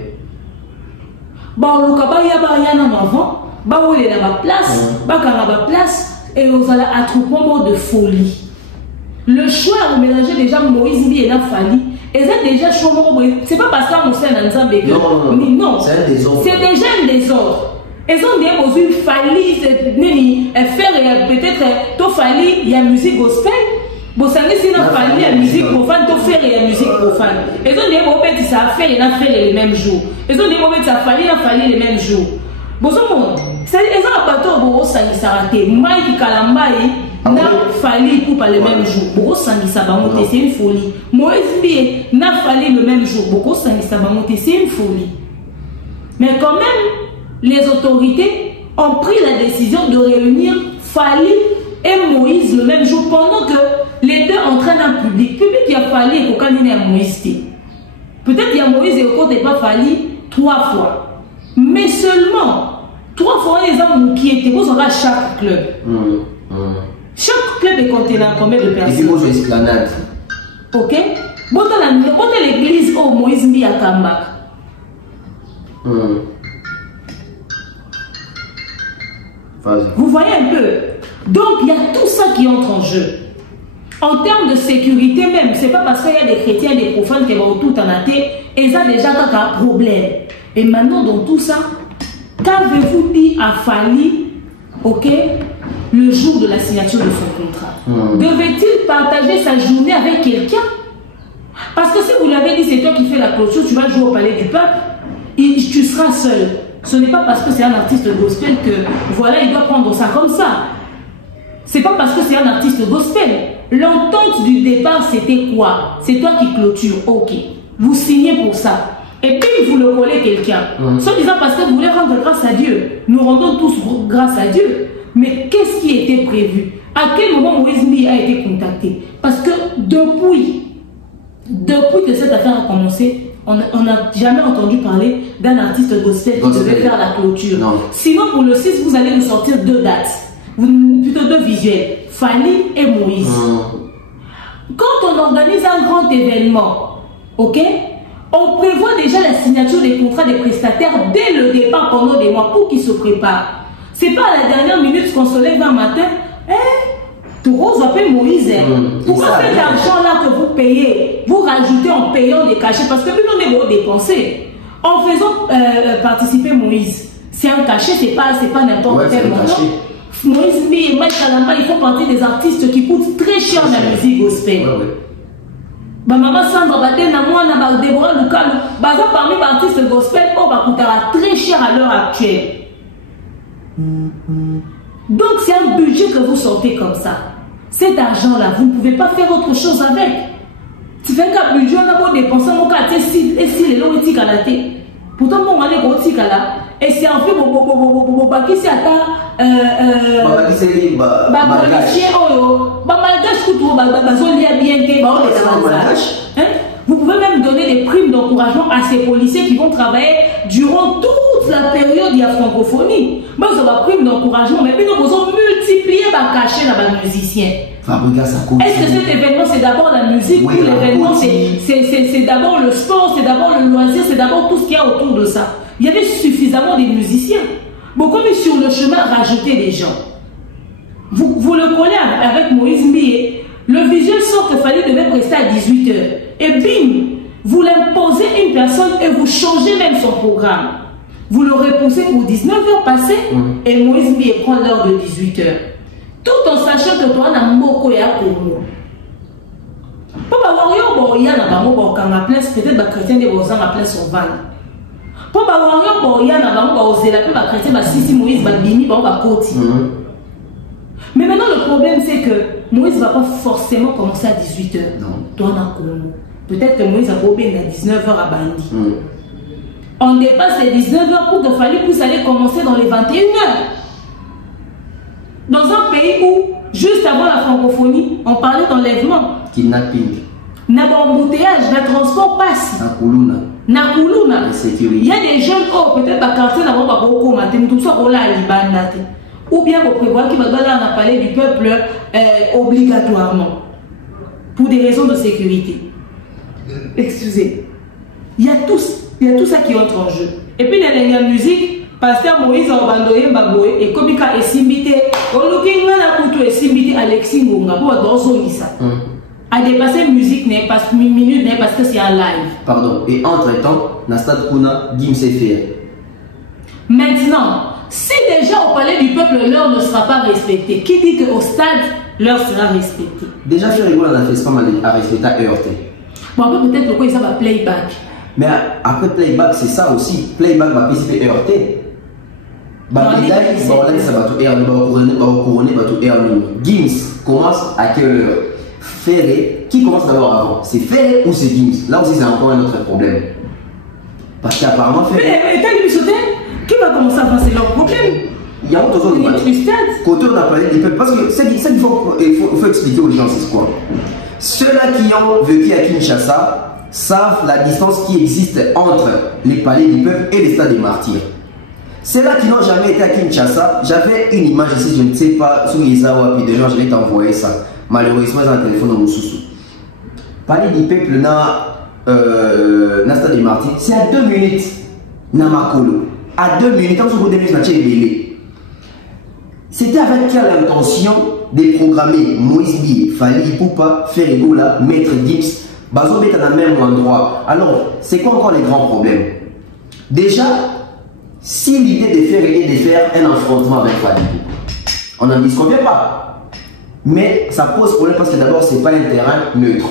Bon, le cabal y a rien en avant, bah où il est dans la place, bah quand on a la place, et vous allez attroupement de folie. Le choix à mélanger déjà Moïse Mbié et Fali, et c'est déjà chaud. C'est pas parce que Moussa Nanzambe. Non, c'est déjà un désordre. Ils ont dit aujourd'hui Fali, faire peut-être tout Fali, il y a musique gospel. Bon, ça n'est pas Fali, il y a musique profane, tout faire il y a musique profane. Ils ont dit bon, peut-être ça a fait, il a fait les mêmes jours. Ils ont dit bon, peut-être ça a fallu, il a fallu les mêmes jours. Bon, ils ont pas tout bon, ça s'est raté. Mike Kalambaye n'a fallu pour pas le même jour. Bon, ça va monter, c'est une folie. Moïse Mbié n'a fallu le même jour. Bon, ça va monter, c'est une folie. Mais quand même, les autorités ont pris la décision de réunir Fali et Moïse le même jour pendant que les deux entraînent un public. Public qui a fallu au candidat à Moïse. Peut-être qu'il y a Moïse et au côté pas fallu 3 fois. Mais seulement 3 fois les hommes qui étaient, vous aurez chaque club. Chaque club est contenant combien de personnes? Et puis moi je esplanade. Ok? Bon, l'église au Moïse mis à Kambak. Vous voyez un peu? Donc il y a tout ça qui entre en jeu. En termes de sécurité même, c'est pas parce qu'il y a des chrétiens, des profanes qui vont tout en athée, et ça déjà un problème. Et maintenant dans tout ça, qu'avez-vous dit à Fali, ok, le jour de la signature de son contrat? Devait-il partager sa journée avec quelqu'un? Parce que si vous l'avez dit, c'est toi qui fais la clôture, tu vas jouer au palais du peuple, tu seras seul. Ce n'est pas parce que c'est un artiste gospel que, voilà, il doit prendre ça comme ça. C'est pas parce que c'est un artiste gospel. L'entente du départ, c'était quoi? C'est toi qui clôture, ok. Vous signez pour ça. Et puis, vous le collez quelqu'un. Soit disant parce que vous voulez rendre grâce à Dieu. Nous rendons tous grâce à Dieu. Mais qu'est-ce qui était prévu? À quel moment Moïse Mbi a été contacté? Parce que depuis que cette affaire a commencé, on n'a jamais entendu parler d'un artiste gospel qui devait faire la clôture. Non. Sinon, pour le 6, vous allez nous sortir 2 dates. Plutôt 2 visuels. Fali et Moïse. Quand on organise un grand événement, ok, on prévoit déjà la signature des contrats des prestataires dès le départ pendant des mois pour qu'ils se préparent. C'est pas à la dernière minute qu'on se lève un matin, tout rose appelle Moïse. Pourquoi cet argent-là que vous payez, vous rajoutez en payant des cachets? Parce que nous, on est beau dépenser. En faisant participer Moïse, c'est un cachet, c'est pas n'importe quel moment. Moïse Mbi et Mike Kalamba, ils font partie des artistes qui coûtent très cher dans la musique gospel. Maman Sandra Batena, moi, Déborah Lukalu, parmi les artistes gospel, on va coûter très cher à l'heure actuelle. Donc c'est un budget que vous sortez comme ça. Cet argent-là, vous ne pouvez pas faire autre chose avec. Tu fais qu'un budget, on a beau dépenser, on a et si les lois éthiques à la tête. Pourtant, on a des gros tics là. Et c'est en fait, qui s'y attend. Vous pouvez même donner des primes d'encouragement à ces policiers qui vont travailler durant toute la période de la francophonie. Moi, vous avez prime d'encouragement, mais nous avons multiplié les cachets dans les musiciens. Est-ce que cet événement, c'est d'abord la musique ou l'événement, c'est d'abord le sport, c'est d'abord le loisir, c'est d'abord tout ce qu'il y a autour de ça? Il y avait suffisamment de musiciens. Beaucoup mis sur le chemin rajouter des gens. Vous le connaissez avec Moïse Mbi. Le visuel sort que Fali devait prester à 18 h. Et bim, vous l'imposez une personne et vous changez même son programme. Vous le repoussez pour 19 h passées et Moïse Mbi prend l'heure de 18 h. Tout en sachant que toi, tu as un mot et un Congo. Pour avoir il y a un place, peut-être que les chrétiens de Bozan a place sur van. Pour avoir il y a un chrétien, si Moïse va bini, va côté. Mais maintenant, le problème, c'est que Moïse ne va pas forcément commencer à 18 h. Toi, on a Congo. Peut-être que Moïse a probé à 19 h à Bandi. On dépasse les 19 h pour que Fali puisse aller commencer dans les 21 h. Dans un pays où, juste avant la francophonie, on parlait d'enlèvement. Kidnapping. N'abembouteillage, le transport passe. Nakuluna. Il y a des jeunes, peut-être à quartier n'avons pas beaucoup matin, tout ça pour la libandate. Ou bien pour prévoir qu'il va dans le palais du peuple obligatoirement. Pour des raisons de sécurité. Excusez. Il y a tout ça qui entre en jeu. Et puis dans la musique, Pasteur Moïse a abandonné Baboé et Komika est simbité. Olukinga na kutu est simbité Alexis Ngonga pour danser ça. A dépasser musique n'est pas minute n'est parce que c'est en live. Pardon. Et entre temps, na stade Kuna Gims fait. Maintenant, si déjà au palais du peuple l'heure ne sera pas respectée, qui dit qu'au stade l'heure sera respectée? Déjà fait rigoler dans la fête à respecter à heure. Bon, peut-être pourquoi ça va playback. Mais après playback, c'est ça aussi. Playback va participer heurté. Gims commence à quelle heure? Ferré, qui commence d'abord avant? C'est Ferré ou c'est Gims? Là aussi, c'est encore un autre problème. Parce qu'apparemment, Ferré. Mais qui va commencer avant? C'est leur problème. Il y a autre chose. Côté on a parlé des peuples. Parce que ça qu'il faut expliquer aux gens, c'est quoi? Ceux-là qui ont vécu à Kinshasa savent la distance qui existe entre les palais du peuple et les stades des martyrs. Ceux-là qui n'ont jamais été à Kinshasa, j'avais une image ici, je ne sais pas, sur Isawa, puis demain je vais t'envoyer ça. Malheureusement, j'ai un téléphone dans mon sous-sous. Palais du peuple, stade des martyrs, c'est à 2 minutes. Namakolo. À 2 minutes, en seconde minutes, c'était avec quelle intention de programmer Moïse Bié, Fali Poupa, Ferregola, Maître Gibbs, Bazo est dans le même endroit. Alors, c'est quoi encore les grands problèmes? Déjà, si l'idée de faire est de faire un affrontement avec Fali, on n'en disconvient pas. Mais ça pose problème parce que d'abord, ce n'est pas un terrain neutre.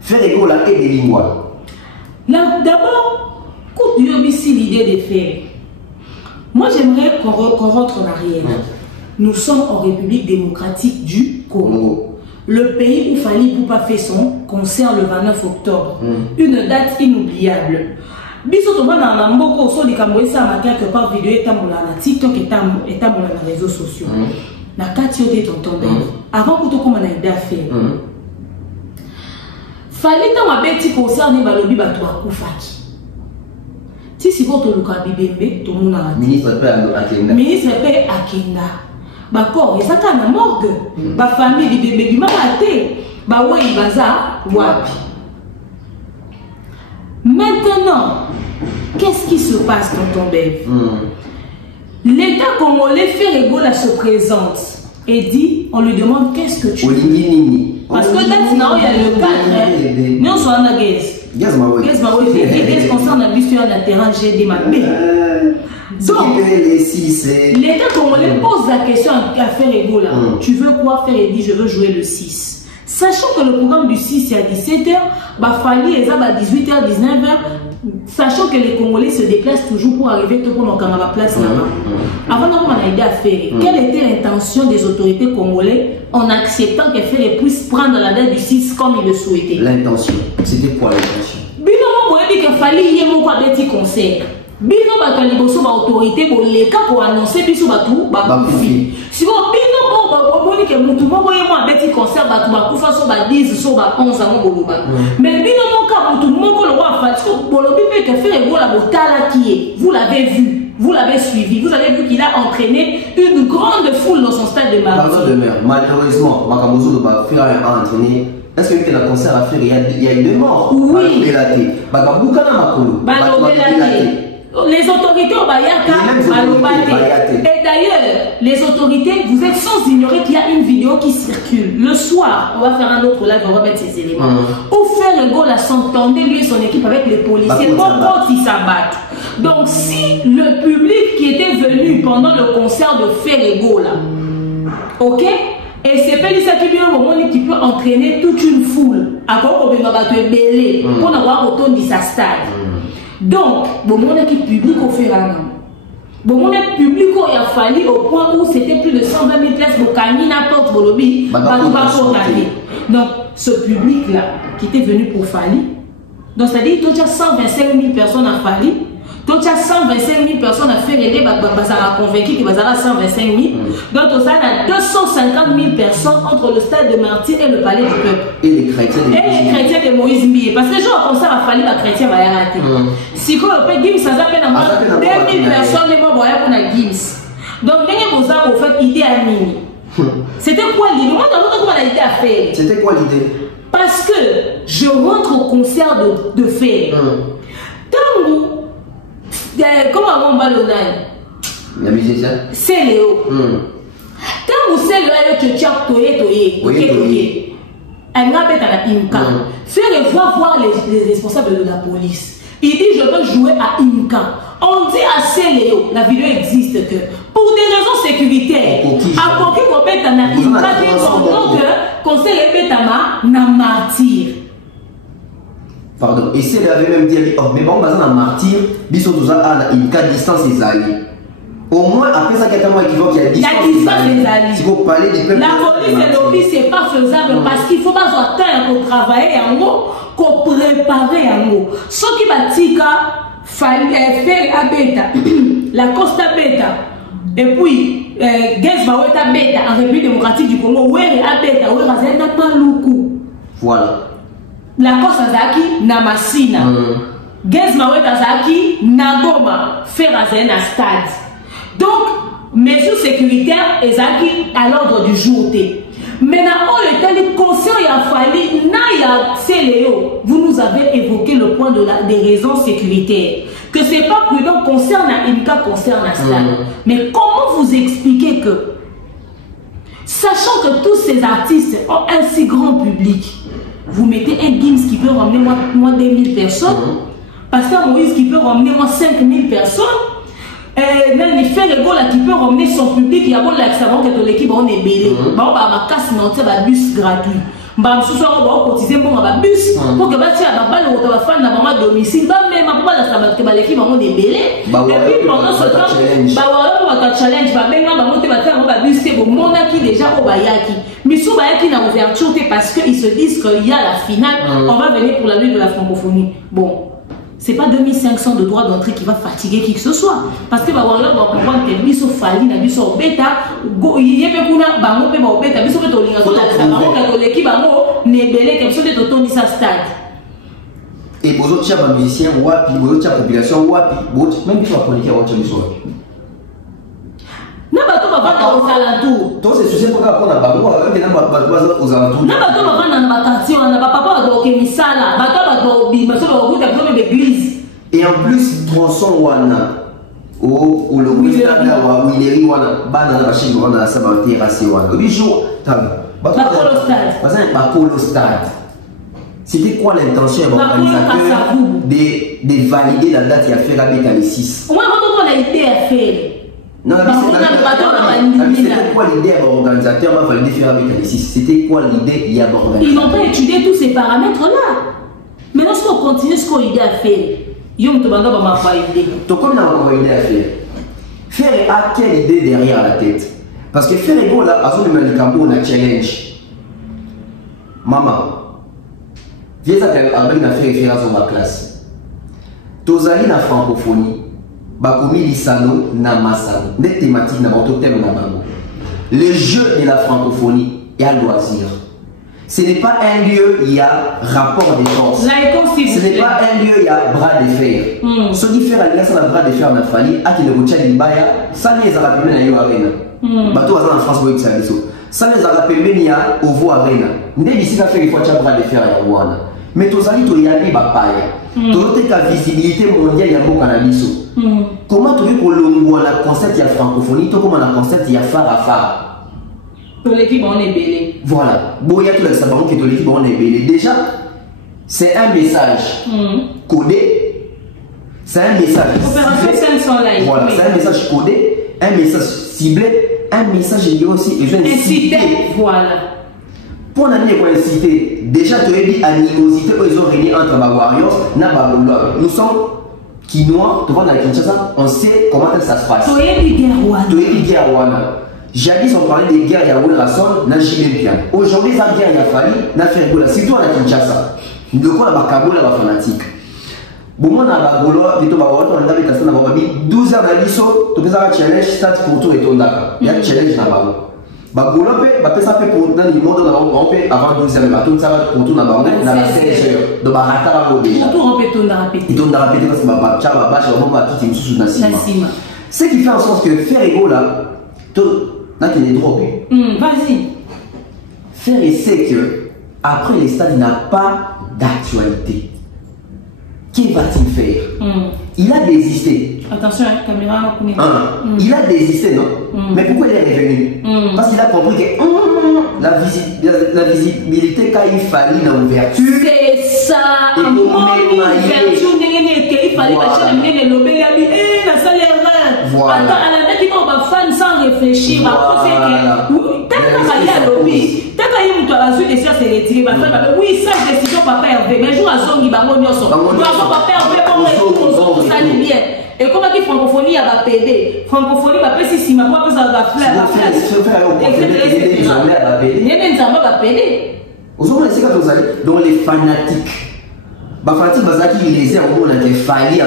Ferregola est bilingual. D'abord, quand tu as ici l'idée de faire, moi j'aimerais qu'on rentre en arrière. Nous sommes en République démocratique du Congo. Le pays où Fali Poupa fait son concert le 29 octobre. Une date inoubliable. Biso to bana na mboko so likambo esa ma quelque part vidéo etambola na TikTok etambola na réseaux sociaux. Na kati yo de tonton ben. Avant que to koma na ida faire. Fali ta mabeti concert ne balobi bato akufaki. Si si vous luka bibembe to mona ministre pe akenda. Ministre pe akenda. Ba corps ezaka na morgue. Ba famille bibembe bimaka te. Ba wei baza wapi. Maintenant, qu'est-ce qui se passe, tonton Bev? L'État congolais Ferregola se présente et dit, on lui demande qu'est-ce que tu veux. Parce que là, il y a le cadre, nous sommes en guerre. Qu'est-ce qu'on s'en a vu sur le terrain GD Mabé? Donc, l'État congolais pose la question à Ferregola. Tu veux quoi faire? Il dit, je veux jouer le 6. Sachant que le programme du 6 c'est à 17h, Fali est à 18h, 19h, sachant que les Congolais se déplacent toujours pour arriver tout pour la place là-bas. Avant qu'on a aidé à faire, quelle était l'intention des autorités congolais en acceptant que Ferre puisse prendre la date du 6 comme il le souhaitait? L'intention, c'était quoi l'intention? Bino, on dit que Fali y ait mon petit conseil. Bino, bato liboso ba autorité pour les cas pour annoncer biso batou ba kufi. Si vous bino bon que mutu moko yemo abeti concert batou ba kufa so ba 10 so ba 11 ans boloba. Mais bino moko mutu moko le roi Fatiko bolobi pe que faire ego la botala qui est. Vous l'avez vu, vous l'avez suivi, vous avez vu qu'il a entraîné une grande foule dans son stade de martyrs. Pardon de mer, malheureusement, Makamozo de ba faire a entraîné. Est-ce qu'il y a un concert à faire? Il y a eu des morts. Oui. Les autorités au Bayaka, et d'ailleurs, les autorités, vous êtes sans ignorer qu'il y a une vidéo qui circule. Le soir, on va faire un autre live, on va mettre ces éléments. Où Ferregola s'entendait, lui et son équipe, avec les policiers, quand ils s'abattent. Donc, si le public qui était venu pendant le concert de Ferregola, ok, et c'est Félissa qui vient au moment qui peut entraîner toute une foule, à quoi on va battre belé, pour avoir autant de sa stade. Donc, bon, mon équipe publique au Ferrari. Bon, mon équipe publique il a fallu au point où c'était plus de 120 000 places pour Kani, n'importe Bolobi, donc, ce public-là, qui était venu pour Fali, donc c'est-à-dire qu'il y a 125 000 personnes à Fali, donc il y a 125 000 personnes à Ferrari, ça a convaincu qu'il va y avoir 125 000. Donc, ça a 250 000 personnes entre le stade de Martyrs et le palais du peuple. Et les chrétiens de Moïse Bié. Parce que les gens comme ça, il a fallu que les chrétiens vaient arrêter. Si vous avez Gims, ça s'appelle 2000 personnes, les gens vont aller Gims. Donc, dès que vous avez fait idée à Mini. C'était quoi l'idée? Moi, dans l'autre, comment on a été à faire? C'était quoi l'idée? Parce que je rentre au concert de fer. Tango. Comment on va le dire? La musique, ça? C'est Léo. Quand vous savez que tu as toyé, elle m'a fait à la Imka. Faire voir les responsables de la police. Il dit je veux jouer à Imka. On dit à Céléo, la vidéo existe que pour des raisons sécuritaires, à Koki Robert à Imka, donc conseil Betama na martyr. Pardon, et Céléo avait même dit oh mais bon, dans martyr, bisous tout ça à Imka distance les alliés. Au moins, après ça, quelqu'un qui voit qu'il y a 10 ans. Si vous parlez du peuple. La police et l'office, c'est pas faisable parce qu'il faut pas avoir temps pour travailler en haut, pour préparer en haut. Ce qui va tika, faire à bêta, la costa bêta, Et puis, Gaz Maweta Beta en République démocratique du Congo, où est à Beta, où est à Paloukou. Voilà. La Costa Zaki, Namasina. Gaz Maweta Zaki, Nagoma, Ferrazen à stade. Donc, mesures sécuritaires, Zaki à l'ordre du jour. Maintenant, le conseil a fallu, Naya Céléo, vous nous avez évoqué le point des raisons sécuritaires. Que ce n'est pas prudent concerne une cas concerne la stade. Mais comment vous expliquez que, sachant que tous ces artistes ont un si grand public, vous mettez un Gims qui peut ramener moi 2000 personnes, Pasteur Moïse qui peut ramener moi 5000 personnes, même les frères qui peut ramener son public, il y a bon l'accent que l'équipe on est belé, bah on va casse monter un bus gratuit. Bah ce soir on va cotiser pour un bus pour que bah tiens bah le va faire dans ma domicile, bah même pas la sabat que l'équipe on est belé. Et puis pendant ce temps, bah voilà on va challenge, bah ben on va monter un bus c'est bon mon qui déjà au bayaki. Mais sous bayaki dans l'ouverture parce qu'ils se disent qu'il y a la finale, on va venir pour la nuit de la francophonie. Bon. C'est pas 2500 de droits d'entrée qui va fatiguer qui que ce soit. Parce que voilà, on va comprendre que biso fali na biso beta, il y a pas bango pe ba beta, biso beto linga la bango ka l'équipe bango ne belé comme ça de toton sa stade. Et bozo tia ba musicien wapi, bozo tia population wapi, bozo même biso chroniquer wa tia biso wapi. Na bato ba vanda aux alentours. Donc c'est sujet pour qu'on a bango avec na bato aux alentours. Na bato ba vanda na batation, na papa ba ke misala, bato ba do bi, bato ba route de l'église. Et en plus, tronçon wana, ou le stade là, où il est wana, banana machine wana, ça va terrasser wana. Le jour, Bakolo Stade. C'était quoi l'intention de l'organisateur de valider la date et à faire la bête à les 6? Moi, on a été à faire. Non, c'était quoi l'idée à l'organisateur de valider faire la bête à les 6? C'était quoi l'idée il y a l'organisateur? Ils n'ont pas étudié tous ces paramètres-là. Maintenant, ce qu'on continue, ce qu'on a idée à faire. Yom te banga ba ma idée. Donc comme on a encore une idée à faire. Faire à quelle idée derrière la tête? Parce que faire ego là, à son numéro de campo, on a challenge. Maman, viens à faire référence à ma classe. Tozali na francophonie, bakomi lisano na masano. Des thématiques na bato thème na bango. Le jeu de la francophonie est à loisir. Ce n'est pas un lieu, il y a rapport des forces. Ce n'est pas un lieu, il y a bras de fer. Ce qui fait la glace, la bras de fer, on a fallu, à qui le routier d'Ibaya, ça les a rappelé à Yoarena. Bateau en France, vous savez ça les a rappelé à Ovo Arena. N'est ici, ça fait une fois bras de fer à Yawana. Mais tous les gens, il y a des bapaya. Toute la visibilité mondiale, il y a beaucoup cannabis. Comment tu veux pour le concept, il y a francophonie, comment le concept, il y a phare à phare. Pour l'équipe, on est belé. Voilà. Bon, il y a tout le sabon qui est l'équipe, on est belé. Déjà, c'est un message codé. C'est un message. Opération 500 live. Voilà, c'est un message codé, un message ciblé, un message lié aussi. Incité. Voilà. Pour l'année pour inciter, déjà, tu as dit animosité qu'ils ont réuni entre les Warriors et les nous sommes Quinois, devant la Kinshasa, on sait comment ça se passe. Tu as dit guerre. Jadis on parlait des guerres, il y a eu la sonne, n'a jamais bien. Aujourd'hui, la guerre, il y a fallu, n'a fait gola, surtout à la Kinshasa. De quoi la Bakabola va fanatique. Bon, on a la Gola, on a dit 12 ans d'Aliso, tu peux avoir un challenge, stade pour tout et ton Dakar. Il y a un challenge là-bas. Bagola, ça fait pour dans le monde, on peut avant 12 ans, tout ça pour tout là-bas, on a la 16 heures. Donc, Barata va déjà. Tout répéter, on a répété. Et on a répété parce que ma chava, ma chava, ma petite, sous Nassima. Ce qui fait en sorte que faire ego là, là, tu es drogué. Vas-y. Faire essayer que, après les stades, il n'a pas d'actualité. Qu'est-ce va-t-il faire? Il a désisté. Attention, caméra, il a désisté, non? Mais pourquoi il est revenu? Parce qu'il a compris que la visibilité, quand il fallait dans l'ouverture. C'est ça. Et pour l'ouverture, il fallait acheter le lobby. La salle est rare. Attends, à la date, il va fan sans réfléchir. Tant qu'il y a le lobby, tant qu'il y a la suite, et ça, c'est retiré. Oui, ça, décision, papa Hervé. Mais je joue à son, il va revenir sur. Papa Hervé, comme ça, il bien. Et comment dit francophonie, il y a la PD. Francophonie, il y a si ma voix, ça va faire la place. Il y a des amis à PD. Aujourd'hui, c'est quand vous allez dans les fanatiques. Les fanatiques, ils les aiment au monde, ils fallait à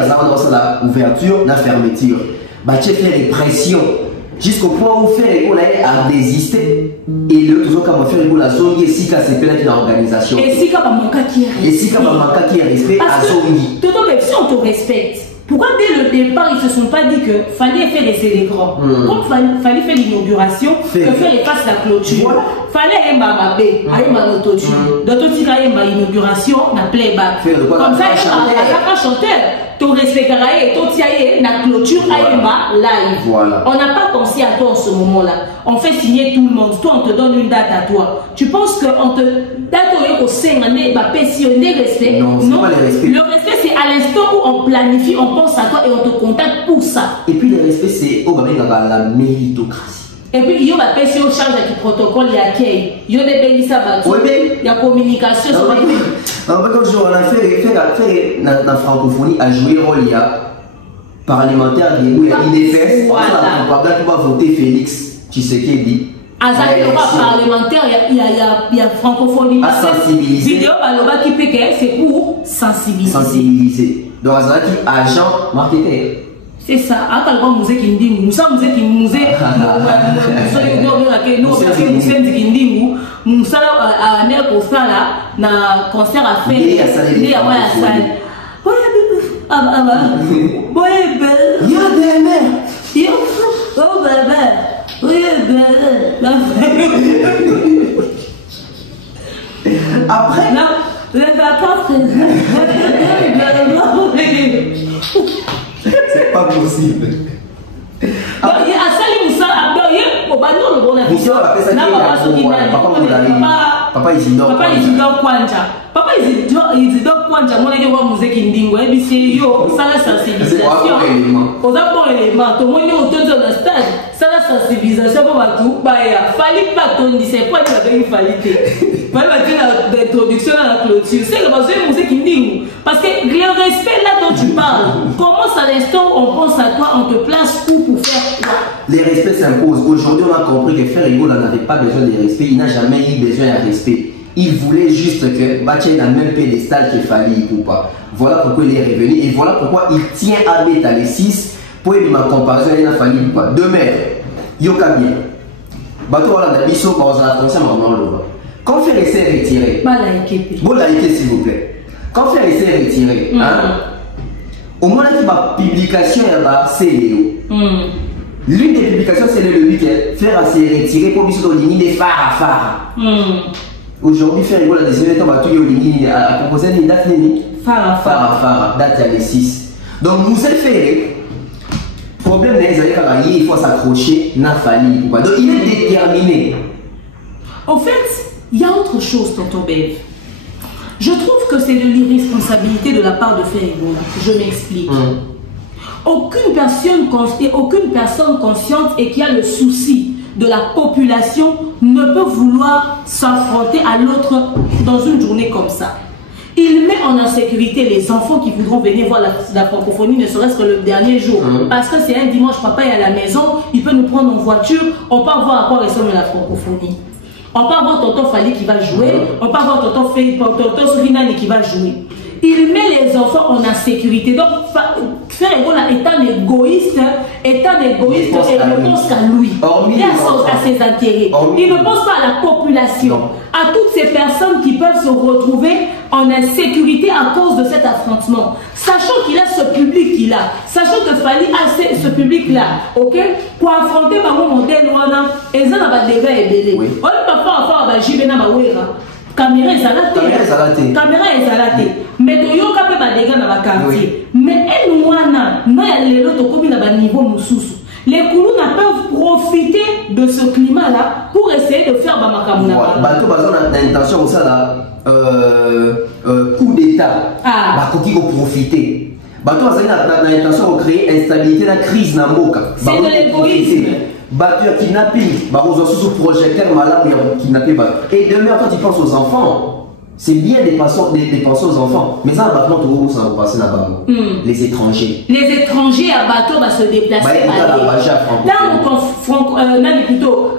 l'ouverture, la fermeture. Tu fais des pressions. jusqu'au point où Ferrego a désisté et le toujours comme Ferrego la songi et Sika c'est plein d'une organisation et Sika va manquer qui est et Sika va manquer qui est respect à songi tout le monde si on te respecte. Pourquoi dès le départ ils ne se sont pas dit que fallait faire les célébrants comme fallait faire l'inauguration que faire efface la clôture fallait ma bé ma autotune d'autres l'inauguration na playback comme ça un chanteur tu respecteras et tu tiens la clôture à live. Voilà. On n'a pas pensé à toi en ce moment-là. On fait signer tout le monde. Toi, on te donne une date à toi. Tu penses qu'on te date au sein passionné respect? Non, c'est pas le respect. Le respect, c'est à l'instant où on planifie, on pense à toi et on te contacte pour ça. Et puis le respect, c'est la méritocratie. Et puis, il y a la personne qui change avec le protocole, il y a accueil. Il y a des bénis sabbats. Il y a communication. En fait, comme on a fait la francophonie, a joué le rôle, il y a parlementaire, il y a IDFS, on va voter Félix Tshisekedi. Parlementaire, il y a francophonie. À sensibiliser. Vidéo qui peut c'est pour sensibiliser. Sensibiliser. Donc, c'est agent marketing. C'est ça. Attends, nous sommes musée nous sommes musée nous na concert à faire il y a des mères oh après les vacances c'est pas possible. Papa Isidore Kwanja mon eke wa muzeki ndingo ebisi yo sala sensibilisation oza bon élément to moni otonzo na stage sala sensibilisation pour batu baya fali pas tondise pour être avec une falité fali ba d'introduction à la clôture c'est que bazo muzeki ndingo parce que le respect là dont tu parles commence à l'instant on pense à toi on te place où pour faire quoi. Les respects s'imposent. Aujourd'hui on a compris que Ferrego n'avait pas besoin de respect, il n'a jamais eu besoin de respect. Il voulait juste que Batia ait le même pédestal qu'il fallait ou pas. Voilà pourquoi il est revenu et voilà pourquoi il tient à Beta les 6 pour lui ma comparaison il n'a fallu ou pas. Demain, Yoka bien. Bato voilà la biso dans la conscience normalement. Quand faire essayer de retirer. Bon likez s'il vous plaît. Quand faire essayer de retirer, au moins il y a une publication c'est Léo. L'une des publications c'est le week-end faire à se retirer pour biso dans ligne des phares à phare. Aujourd'hui, Ferrego a décidé de proposer une date limite. Farah, date à les 6. Donc, nous avons fait le problème il faut s'accrocher, n'a fallu. Donc, il est déterminé. En fait, il y a autre chose, tonton Bev. Je trouve que c'est de l'irresponsabilité de la part de Ferrego. Je m'explique. Aucune personne consciente et qui a le souci de la population ne peut vouloir s'affronter à l'autre dans une journée comme ça. Il met en insécurité les enfants qui voudront venir voir la francophonie, ne serait-ce que le dernier jour. Parce que c'est un dimanche, papa est à la maison, il peut nous prendre en voiture, on peut voir à quoi ressemble la francophonie. On peut avoir tonton Fali qui va jouer, on peut avoir tonton Surinani qui va jouer. Il met les enfants en insécurité. Donc, Ferrego est un égoïste et ne pense qu'à lui et à ses intérêts. Il ne pense pas à la population, à toutes ces personnes qui peuvent se retrouver en insécurité à cause de cet affrontement. Sachant qu'il a ce public qu'il a, sachant que Fali a ce public-là, ok, pour affronter mon modèle, et ça n'a pas de dégâts et belé. On ne peut pas avoir un jibena mawera. Caméra est zalaté. Caméra est zalaté. Mais tu yoka pe ba dégâts dans la quartier. Mais elle ouana, na ya lelo to komi na ba niveau mususu. Les Koulouna peuvent profiter de ce climat-là pour essayer de faire Bamakamuna. Bateau, on a l'intention aussi là, coup d'État. Bakoki ko profiter. Bateau, on a l'intention de créer instabilité, la crise dans Mboka. C'est de l'égoïsme. Bateau kidnapping, on a sous projecteur malade, kidnappé. Et demain, quand tu penses aux enfants, C'est bien des pensions aux enfants. Mais ça, maintenant, tout ça va passer là-bas. Les étrangers. Les étrangers à bateau vont se déplacer. Là, on plutôt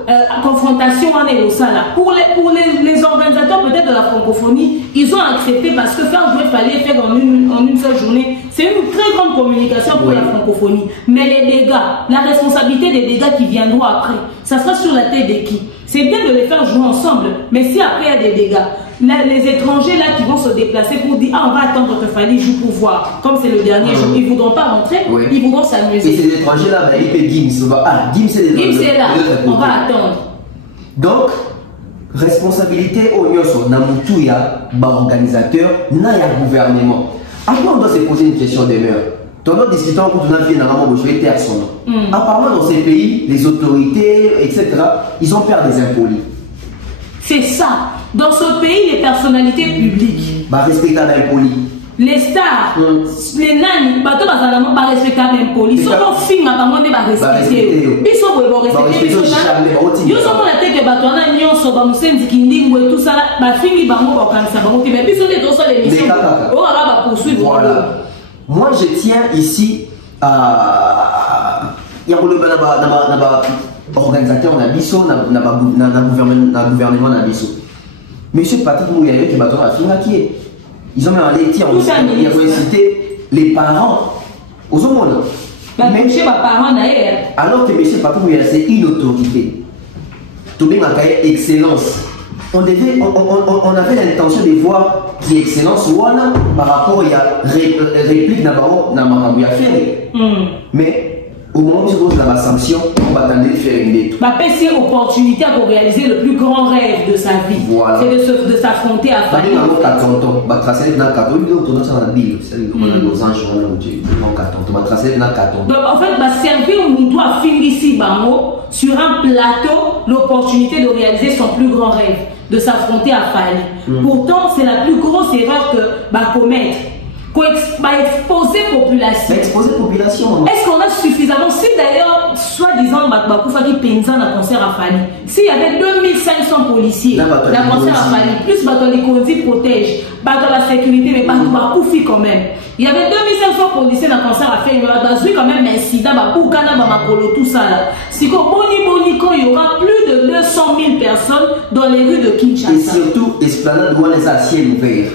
confrontation en ça là. Pour les organisateurs peut-être de la francophonie, ils ont accepté parce que faire jouer, il fallait faire en une seule journée. C'est une très grande communication pour la francophonie. Mais les dégâts, la responsabilité des dégâts qui viendront après, ça sera sur la tête de qui? C'est bien de les faire jouer ensemble, mais si après il y a des dégâts, les étrangers là qui vont se déplacer pour dire on va attendre que Fally joue pour voir, comme c'est le dernier jour, ils ne voudront pas rentrer, ils voudront s'amuser. Et ces étrangers là, il peut Gims. Gims c'est là, on va attendre. Donc, responsabilité au Nyoso, Namutouya, organisateur, n'a ya gouvernement. Après on doit se poser une question d'honneur. Dans notre discussion, on a fait un apparemment dans ces pays, les autorités, etc., ils ont peur des impolis. C'est ça. Dans ce pays, les personnalités publiques. Respecter l'impoli. Les stars, les nannies, bateau va respecter l'impoli. Ils sont pas films, ils vont respecter. Ils sont pas respecter. Ils sont pas la tête de bateau, ils sont pas musendi kindi et tout ça. Ba film ils vont pas comme ça. Mais ils sont des dossiers d'émission. On va poursuivre. Voilà. Moi, je tiens ici à. Il y a un organisateur Nabiso, un gouvernement Nabiso. Monsieur Patrick Mouyaya qui m'a donné la film ils ont mis en laitier en cité les parents aux hommes. Mais monsieur ma parent d'ailleurs. Alors que monsieur Patrick Mouyaya c'est une autorité. Tout bien ma excellence. On avait l'intention de voir qui excellence voilà par rapport à réplique d'abord dans ma mais au moment où je pose la sanction, on va tenter de faire une lettre. C'est une opportunité pour réaliser le plus grand rêve de sa vie. Voilà. C'est de s'affronter à Fally. Donc en fait, servir Moutou à finir ici sur un plateau l'opportunité de réaliser son plus grand rêve, de s'affronter à Fally. Pourtant, c'est la plus grosse erreur que commettre. Exposer population. Est-ce qu'on a suffisamment? Si d'ailleurs, soi-disant, Bakoufa qui pensa dans concert à Fally, s'il y avait 2500 policiers dans concert à Fally, plus les Kondi protège, la sécurité, mais Bakoufi quand même. Il y avait 2500 policiers dans concert à Fally, il y aura quand même un incident, tout ça là. Si il y aura plus de 200 000 personnes dans les rues de Kinshasa. Et surtout, Esplanade doit les à ciel ouvert.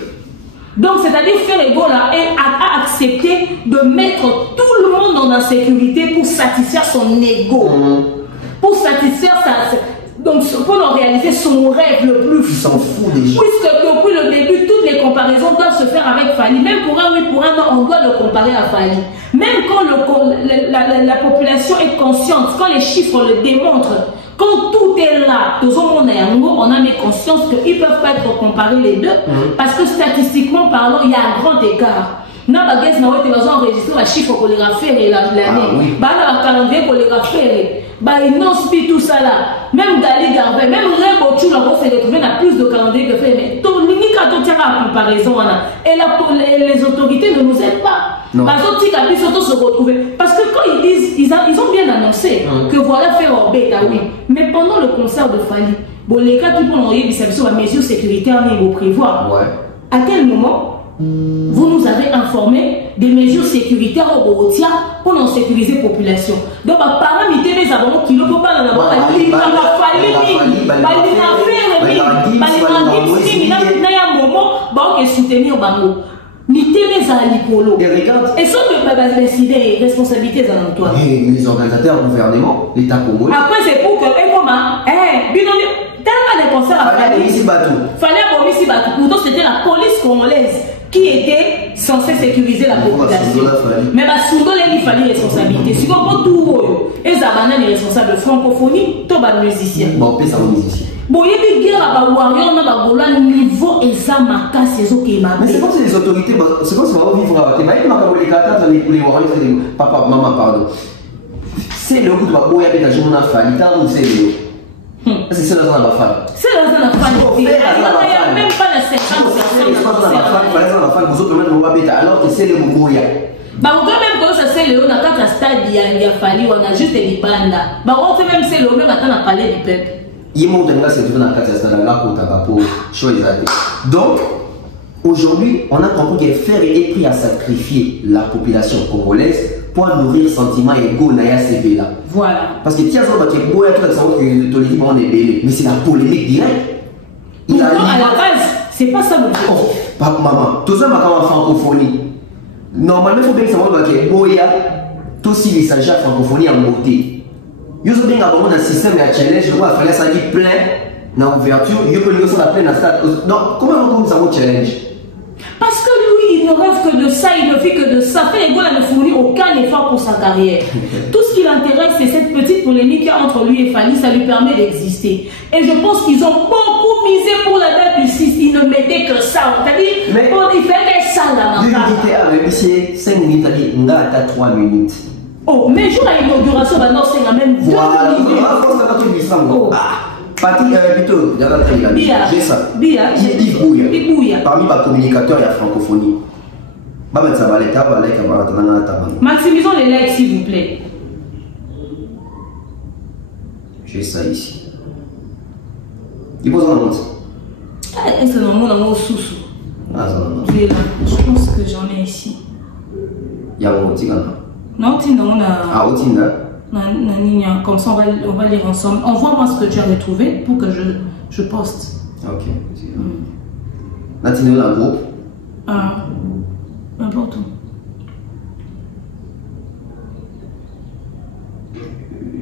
Donc, c'est-à-dire faire Ebola et à accepter de mettre tout le monde dans la sécurité pour satisfaire son ego. Pour satisfaire donc, pour réaliser son rêve le plus fou. S'en fout déjà. Puisque depuis le début, toutes les comparaisons doivent se faire avec Fally. Même pour un oui, pour un non, on doit le comparer à Fally. Même quand la population est consciente, quand les chiffres le démontrent, quand tout est là, on a mis conscience qu'ils ne peuvent pas être comparés les deux, parce que statistiquement parlant, il y a un grand écart. Nous avons enregistré la chiffre pour les raffaires l'année. Nous avons un calendrier pour les raffaires. Ils n'ont pas tout ça là. Même Gali Garvey, même Rebo Tchou, on s'est retrouvé dans plus de calendriers que fait. Mais tout le monde a une comparaison. Et les autorités ne nous aident pas. Parce que quand ils disent, ils ont bien annoncé que voilà fait Orbeta, oui. Mais pendant le concert de Fally, les cas qui vont envoyer des mesures sécuritaires, ils vont prévoir. À quel moment vous nous avez informé des mesures sécuritaires au Borotia pour nous sécuriser la population? Donc, paramiter les abonnés qui ne peuvent pas en avoir. Il va et ça peut décider responsabilités dans toi. Les organisateurs, le gouvernement, l'État congolais. Après, c'est pour que, pourtant c'était la police congolaise qui était censée sécuriser la population. Mais il fallait responsabilité. Si on prend tout, et Zabana est responsable de francophonie, tout le musicien. Bon, c'est un musicien. Bon, il y a des guerres à Warrior, on a un niveau et ça m'a cassé ce qui m'a. Mais c'est comme si les autorités, c'est comme si on va vivre à les Warriors, papa, maman, pardon. C'est le coup de ma boue, il y a des gens qui ont fait, c'est le. C'est la zone à la femme. C'est la zone à la femme. Il n'y a même pas de 50 personnes. Vous autres, même, alors que c'est le Mouya. Bah, on peut même quand ça c'est le on a quatre stades, il y a fallu, on a juste des bandes. Bah, on fait même c'est le même attend à parler du peuple. Donc, aujourd'hui, on a compris que Fer est prêt à sacrifier la population congolaise pour nourrir sentiment égaux na ya CP là. Voilà. Parce que tiens, ça va que boya tout ça que to les on est belé, mais c'est la polémique directe. Il a à la base, c'est pas ça le but. Oh, papa maman, tout ça va comme en francophonie. Normalement, il faut bien savoir que boya tout si les sages francophonie en beauté. Yo so bien avoir un système de challenge, je vois faire ça dit plein dans ouverture, yo peut yo ça plein dans stade. Donc comment on ça challenge? Parce que lui, il ne rêve que de ça, il ne fait que de ça. Fait Ego ne fournit aucun effort pour sa carrière. Tout ce qui l'intéresse, c'est cette petite polémique qu'il y a entre lui et Fally, ça lui permet d'exister. Et je pense qu'ils ont beaucoup misé pour la date du 6. Ils ne mettaient que ça. C'est-à-dire, il fait ça là. Avec 5 minutes, on a 3 minutes. Oh, mais jour à l'inauguration, maintenant, c'est la même. Voilà, Pati, plutôt, j'ai ça. Yves Bouya. Parmi les communicateurs, il y a francophonie. Maximisons les likes, s'il vous plaît. J'ai ça ici. Il pose en honte. C'est normalement sous-sous. Je pense que j'en ai ici. Il y a mon petit non, on a. Ah, Otinda. Comme ça, on va lire ensemble. Envoie-moi ce que tu as retrouvé pour que je poste. Ok. Là, tu es dans le groupe. Ah, n'importe où.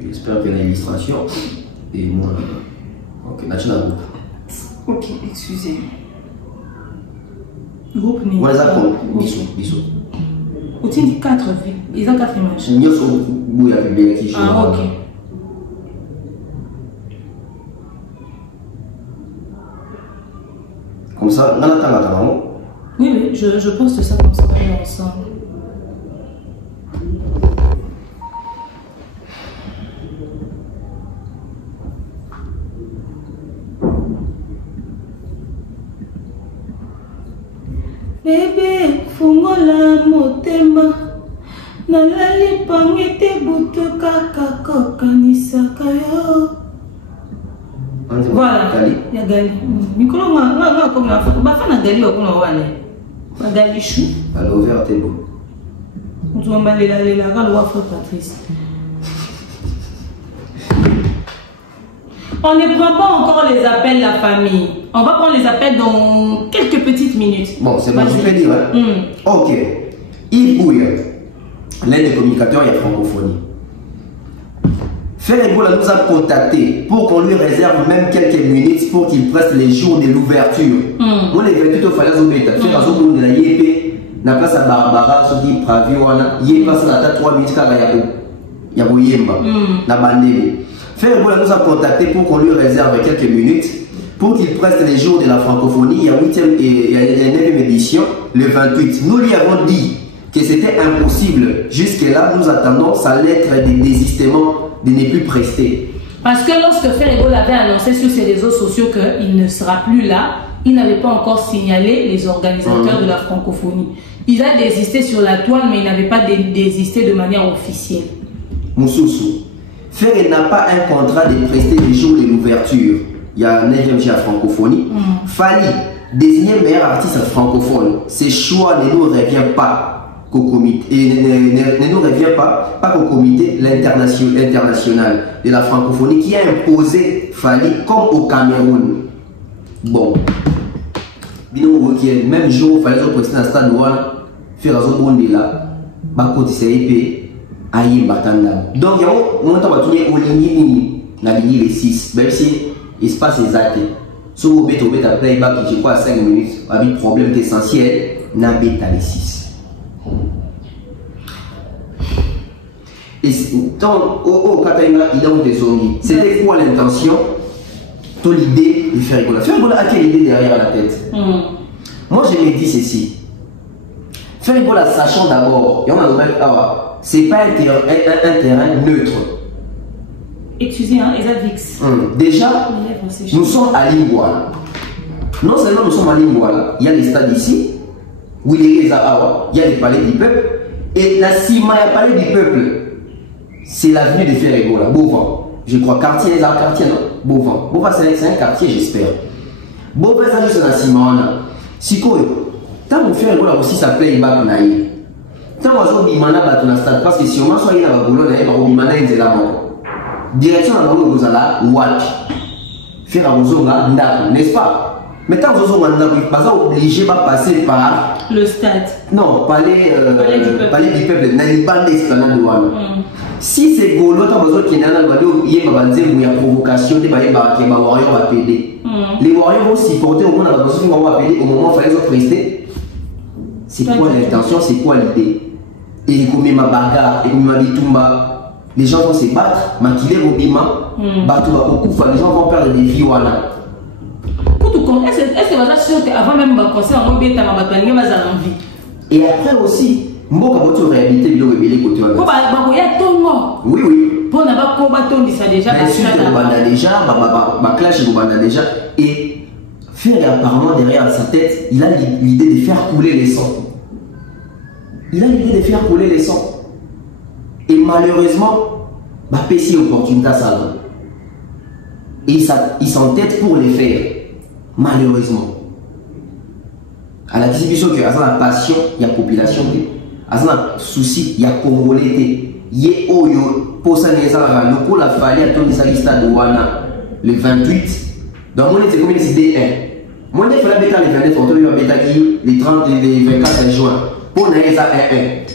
J'espère qu'il y a une illustration. Et moi. Ok, là, tu es dans le groupe. Ok, excusez. Groupe n'est pas. Voilà, bisous. Où tu dis 4 vies. Ils ont 4 images. Ah, ok. Comme ça, on attend. Oui, je poste ça comme ça, on va aller ensemble. Bébé, fungola motema. Nalali pangete buto kaka kokanisaka yo. Voilà. Ya gali. Mikolo nga comme la photo. Ba fana gali okuna wane. Ba gali chou. Alors ouvert t'es beau. On doit m'aller la quand on voit Patrice. On ne prend pas encore les appels la famille. On va prendre les appels dans quelques petites minutes. Bon, c'est bon, je peux dire. Hein? Ok. Yves Bouya, l'un des communicateurs, il y a francophonie. Fer Ebola nous a contacté pour qu'on lui réserve même quelques minutes pour qu'il presse les jours de l'ouverture. On les veut tout faire zobeta. Faire zobeta la yépe, na place à Barbara, ce qui pravi wana, yépe ça na 3 minutes car ya boyemba, na bandele. Fer Ebola nous a contacté pour qu'on lui réserve quelques minutes pour qu'il preste les jours de la francophonie. Il y a 8e et il y a 9e édition, le 28. Nous lui avons dit que c'était impossible. Jusque-là, nous attendons sa lettre de désistement de ne plus prester. Parce que lorsque Fer Ebola avait annoncé sur ses réseaux sociaux qu'il ne sera plus là, il n'avait pas encore signalé les organisateurs de la francophonie. Il a désisté sur la toile, mais il n'avait pas désisté de manière officielle. Moussoussou, Fer n'a pas un contrat de prester les jours de l'ouverture. Il y a un 9e à francophonie. Fally, désigner meilleur artiste francophone, ce choix ne nous revient pas. Qu'au comité, et ne nous revient pas qu'au comité international de la francophonie qui a imposé Fally comme au Cameroun. Bon, même jour, il fallait se présenter dans le stade One, faire un monde là, Bako Tisseïpe, Aïe Batanda. Donc, il y a un moment où on va tourner au ligne, la ligne les 6, même si l'espace est zaté. Si vous avez un playback, je crois à 5 minutes, avec un problème essentiel, n'a pas les 6. Et tant au Katanga, il a des zones. C'était quoi l'intention? Toute l'idée de Fer Ebola. Fer Ebola a quelle idée derrière la tête? Moi, je me dis ceci. Fer Ebola, sachant d'abord, c'est pas un terrain neutre. Excusez, hein, Esadix. Déjà, nous sommes à Lingouala. Non seulement nous sommes à Lingouala, il y a les stades ici, où il y a les palais du peuple, et la Cima, il y a le palais du peuple. C'est l'avenue de Fer Ebola, Beauvant. Je crois, quartier, non? Beauvant. Beauvant, c'est un quartier, j'espère. Beauvant, ça juste dans Simona. Si quoi, tant mon frère aussi s'appelle Ibak Naï. Tant on a bimana dans la stade, parce que si on a soigné la boulot, on a bimana et la mort. Direction à la boulot, vous allez, what? Faire un zonga, n'est-ce pas? Mais tant que vous n'êtes pas obligé de passer par le stade. Non, palais du peuple. N'a pas d'esplanade de Wana. Si c'est Golo, tant que vous êtes là, il y a une provocation, les warriors vont péder. Les warriors vont supporter au moment où on va péder, au moment où il faut prester. C'est quoi l'intention, c'est quoi l'idée? Et comme ma bagarre, et comme ma bitumba, les gens vont se battre, maquiller au bima, battre beaucoup, les gens vont perdre des vies. Est-ce que vous êtes sûr qu'avant même le conseil, on va bien envie? Et après aussi, moi, quand tu réalité, il y a des côtés. Oui, oui. Pour n'avoir combattu ça déjà. Bien sûr, ma clash est déjà. Et faire apparemment derrière sa tête, il a l'idée de faire couler les sangs. Il a l'idée de faire couler les sangs. Et malheureusement, ma PC opportunité ça. Et il s'entête pour les faire. Malheureusement. À la distribution que la passion, il y a population, à la souci, il y a Congolais, il y a Oyo, pour ça, il y a le coup, la faille à ton stade de Wana, le 28. Donc, mon était combien c'est D1. Mon était fait la bêta le 29, on va bêta qui les 30 et les 24 juin. Pour naïe, ça 1-1.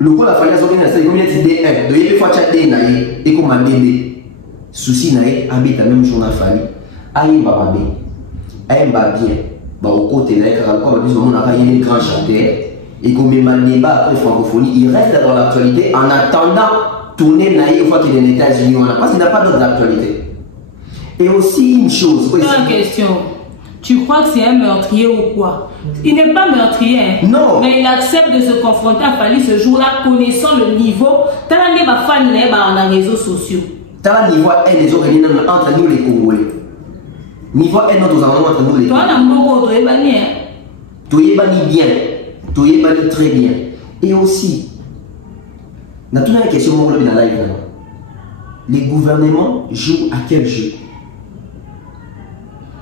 Le coup, la faille à son stade, combien c'est D1. Donc, il y a des fois, tu as naïe, et comme un bébé. Souci naïe, habite la même jour dans la famille. Aïe, bababé. Elle va bien. Au côté là, quand on a un grand chanteur et qu'on met mal débat après francophonie, il reste dans l'actualité en attendant tourner naïf une fois qu'il est aux États-Unis. Parce qu'il n'a pas d'autre actualité. Et aussi une chose. Une question. Tu crois que c'est un meurtrier ou quoi? Il n'est pas meurtrier. Hein? Non. Mais il accepte de se confronter à Fali ce jour-là, connaissant le niveau. T'as la va fan dans les réseaux sociaux. T'as le niveau et les organismes entre nous les Congolais. Niveau 1 nous avons entre nous les toi, tu es banni bien, tu es banni très bien. Et aussi, dans toute la question, les gouvernements jouent à quel jeu?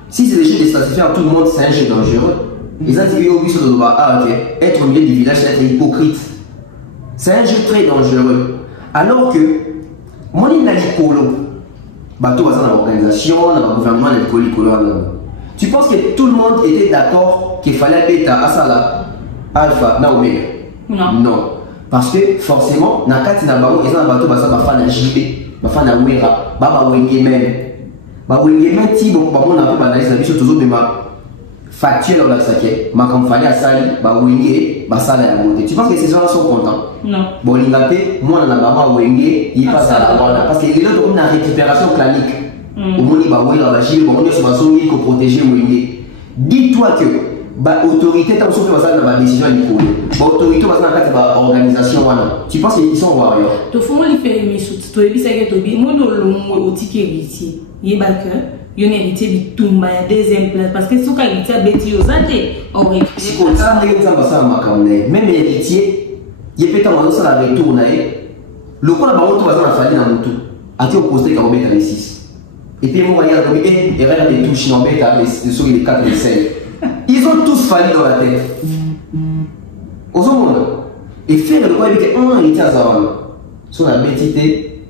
Si c'est le jeu de satisfaire à tout le monde, c'est un jeu dangereux. Les individus qui sont être au milieu du village, c'est être hypocrite. C'est un jeu très dangereux. Alors que, moi, il y a bateau dans l'organisation, dans le gouvernement, tu penses que tout le monde était d'accord qu'il fallait bêta, asala, alpha, na oméga? Non. Non. Parce que forcément, dans le cas de bateau, ils ont un bateau qui va JB, qui va Wera, Baba Wenge même. Baba Wenge même, si on a un peu d'analyse, la mission toujours, mais factuel dans la saké, ma comme fallait à Sali, Baba Wenge, Basala à monter. Tu penses que ces gens-là sont contents? Non. Bon, l'ingapé, moi, on a Baba Wenge, il passe à la bande. Parce qu'il est là pour une récupération clanique. Au monde, il va voir la Chine, il va voir son pour protéger Wenge. Dis-toi que l'autorité, tant que ça dans la décision, l'autorité va dans l'organisation. Tu penses qu'ils sont warriors? Tu fais moi, il fait mes sous. Tu es bien, c'est que tu es bien. Moi, le ticket héritier, il y a il y a un héritier qui tombe à deuxième place. Parce que si tu as un héritier, tu as un héritier. Si tu as un héritier, même héritier, il y a peut-être un retour à la retour. Le coup, on va faire dans le tout. À qui on pose des carreaux les 6. Et puis, on va regarder et regarder les touches, les 4 et 5. Ils ont tous fallu dans la tête. Aux hommes, et faire le quoi avec un héritier à Zavan. Sur la bêtité,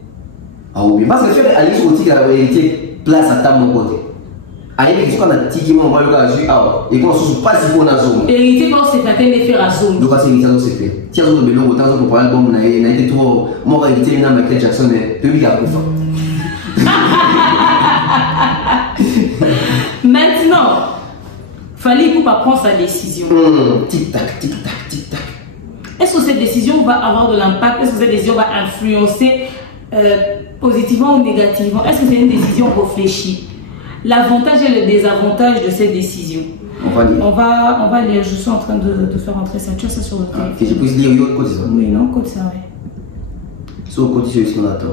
à oublier. Parce que faire aller sur le tigre à la héritier, place à table de côté. Aïe, ce qu'on a dit qui m'envoie le gars, et qu'on ne se pas si bon à zone. Héritier, quand c'est la tête de faire à zone. Donc, c'est héritier, c'est fait. Tiens, on a besoin de temps pour l'album, on a été trop. Moi, héritier, il y a Michael Jackson, mais lui, il a bouffé. Maintenant, fallait pour pas prendre sa décision. Tic-tac, tic-tac, tic-tac. Est-ce que cette décision va avoir de l'impact? Est-ce que cette décision va influencer positivement ou négativement? Est-ce que c'est une décision réfléchie? L'avantage et le désavantage de cette décision. On va lire. On va lire. Je suis en train de faire entrer ça. Tu as ça sur le téléphone. Que je puisse lire l'autre côté. Oui, non, côté ça, oui. Sur le côté, c'est ce qu'on attend.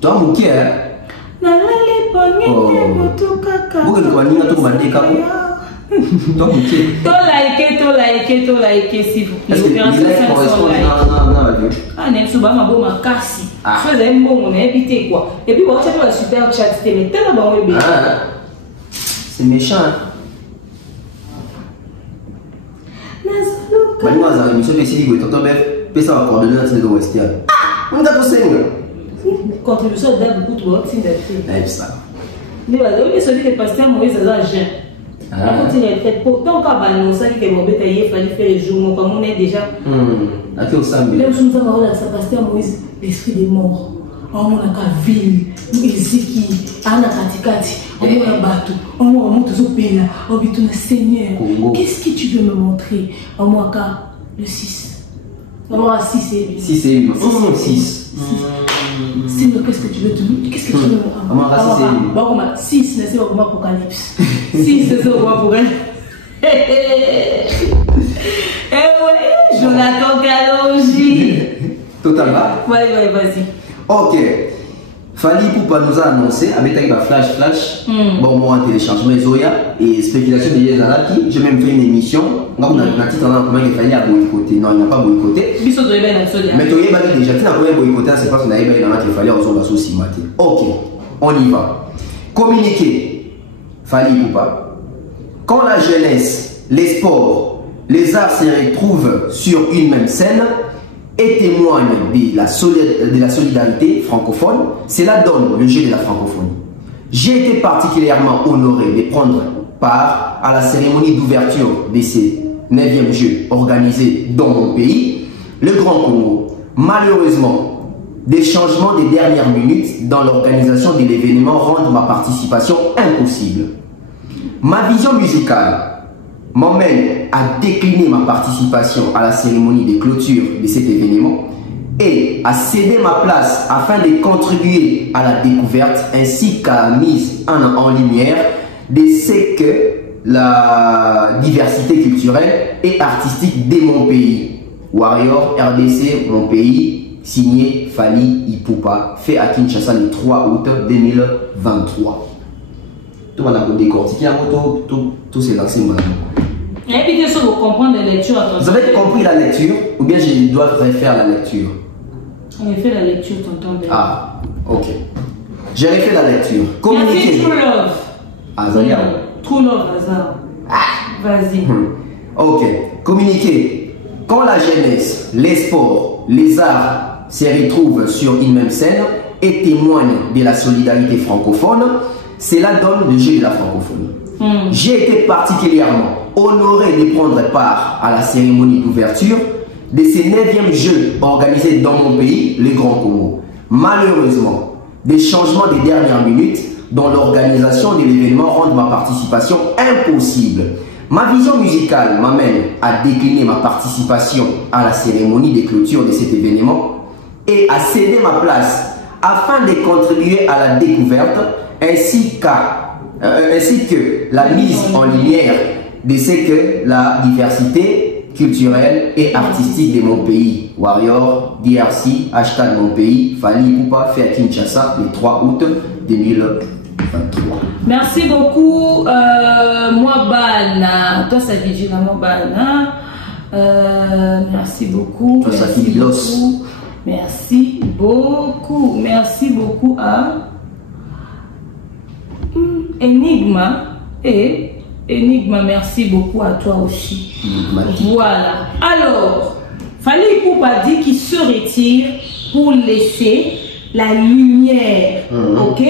Toi, mon cœur. Nalali poni te boto kaka. Vous que tu vas lire tout le monde, Donc, ok. To liker, s'il vous plaît. Est-ce que Opération les likes 500 correspondent likes. à la vue? Ah, n'est-ce pas ma bonne casse. Ah. Faisait un bon, on a évité quoi. Et puis, on va faire le super chat. C'était mais tellement bon, Ah, c'est méchant. Hein? Mais moi, dans l'émission de Sylvie, tonton Bef, puis ça va coordonner un de Westia. Ah, on a tout ça. Contribution d'aide beaucoup trop, c'est d'aide. Ça. Mais voilà, oui, celui qui est passé à Moïse, c'est un jeune. Ah. Pourtant, quand on a dit que mon bête il fallait faire les jours, comme on est déjà. À qui on s'amuse? Même si on a ça passé à Moïse, l'esprit des morts. On a la ville, Ezeki, Anna Katikati, on a bateau, on a monté au pays, on a vu ton Seigneur. Qu'est-ce que tu veux me montrer? On a le 6. On a 6 et 8. 6 et 8. 6. Sinon, qu'est-ce que tu veux te dire? Qu'est-ce que tu veux me montrer? 6, c'est au Apocalypse. 6, c'est au Apocalypse. Eh ouais, Jonathan Kalonji. Totalement. Ouais, vas-y. Ok. Fali Poupa nous a annoncé, avec un flash, bon, moi, en téléchargement Zoya et spéculation de Yezalaki. J'ai même fait une émission. On a dit comment il fallait boycotter. Non, il n'a pas boycotté. Mais tu as déjà dit qu'on a boycotté, c'est parce qu'on a dit qu'il fallait en zone aussi matin. Ok, on y va. Communiquer. Fali Poupa. Quand la jeunesse, les sports, les arts se retrouvent sur une même scène, et témoigne de la solidarité francophone, cela donne le jeu de la francophonie. J'ai été particulièrement honoré de prendre part à la cérémonie d'ouverture de ces 9e Jeux organisés dans mon pays, le Grand Congo. Malheureusement, des changements des dernières minutes dans l'organisation de l'événement rendent ma participation impossible. Ma vision musicale m'emmène à décliner ma participation à la cérémonie de clôture de cet événement et à céder ma place afin de contribuer à la découverte ainsi qu'à la mise en lumière de ce que la diversité culturelle et artistique de mon pays. Warrior RDC, mon pays, signé Fali Ipupa, fait à Kinshasa le 3 août 2023. Tout le monde a décortiqué, tout s'est lancé. Et puis, qu'est-ce que vous comprenez la lecture? Vous avez compris la lecture ou bien je dois refaire la lecture? On a fait la lecture, tonton. Ah, ok. J'ai refait la lecture. Communiquer. True Love. Azania. True Love, Azar. Vas-y. Ok. Communiquer. Quand la jeunesse, les sports, les arts se retrouvent sur une même scène et témoignent de la solidarité francophone, cela donne le jeu de la francophonie. J'ai été particulièrement honoré de prendre part à la cérémonie d'ouverture de ces 9e Jeux organisés dans mon pays, le Grand Congo. Malheureusement, des changements des dernières minutes dans l'organisation de l'événement rendent ma participation impossible. Ma vision musicale m'amène à décliner ma participation à la cérémonie de clôture de cet événement et à céder ma place afin de contribuer à la découverte ainsi que la mise en lumière de ce que la diversité culturelle et artistique de mon pays. Warrior, DRC, hashtag mon pays, Fali Ipupa, fait à Kinshasa le 3 août 2023. Merci beaucoup, Mwabana. Toi, ça dit Mwabana. Merci beaucoup. Toi, ça dit Los. Merci beaucoup. Merci beaucoup à Enigma et Enigma, merci beaucoup à toi aussi. Voilà. Alors, Fali Ipupa dit qu'il se retire pour laisser la lumière, ok,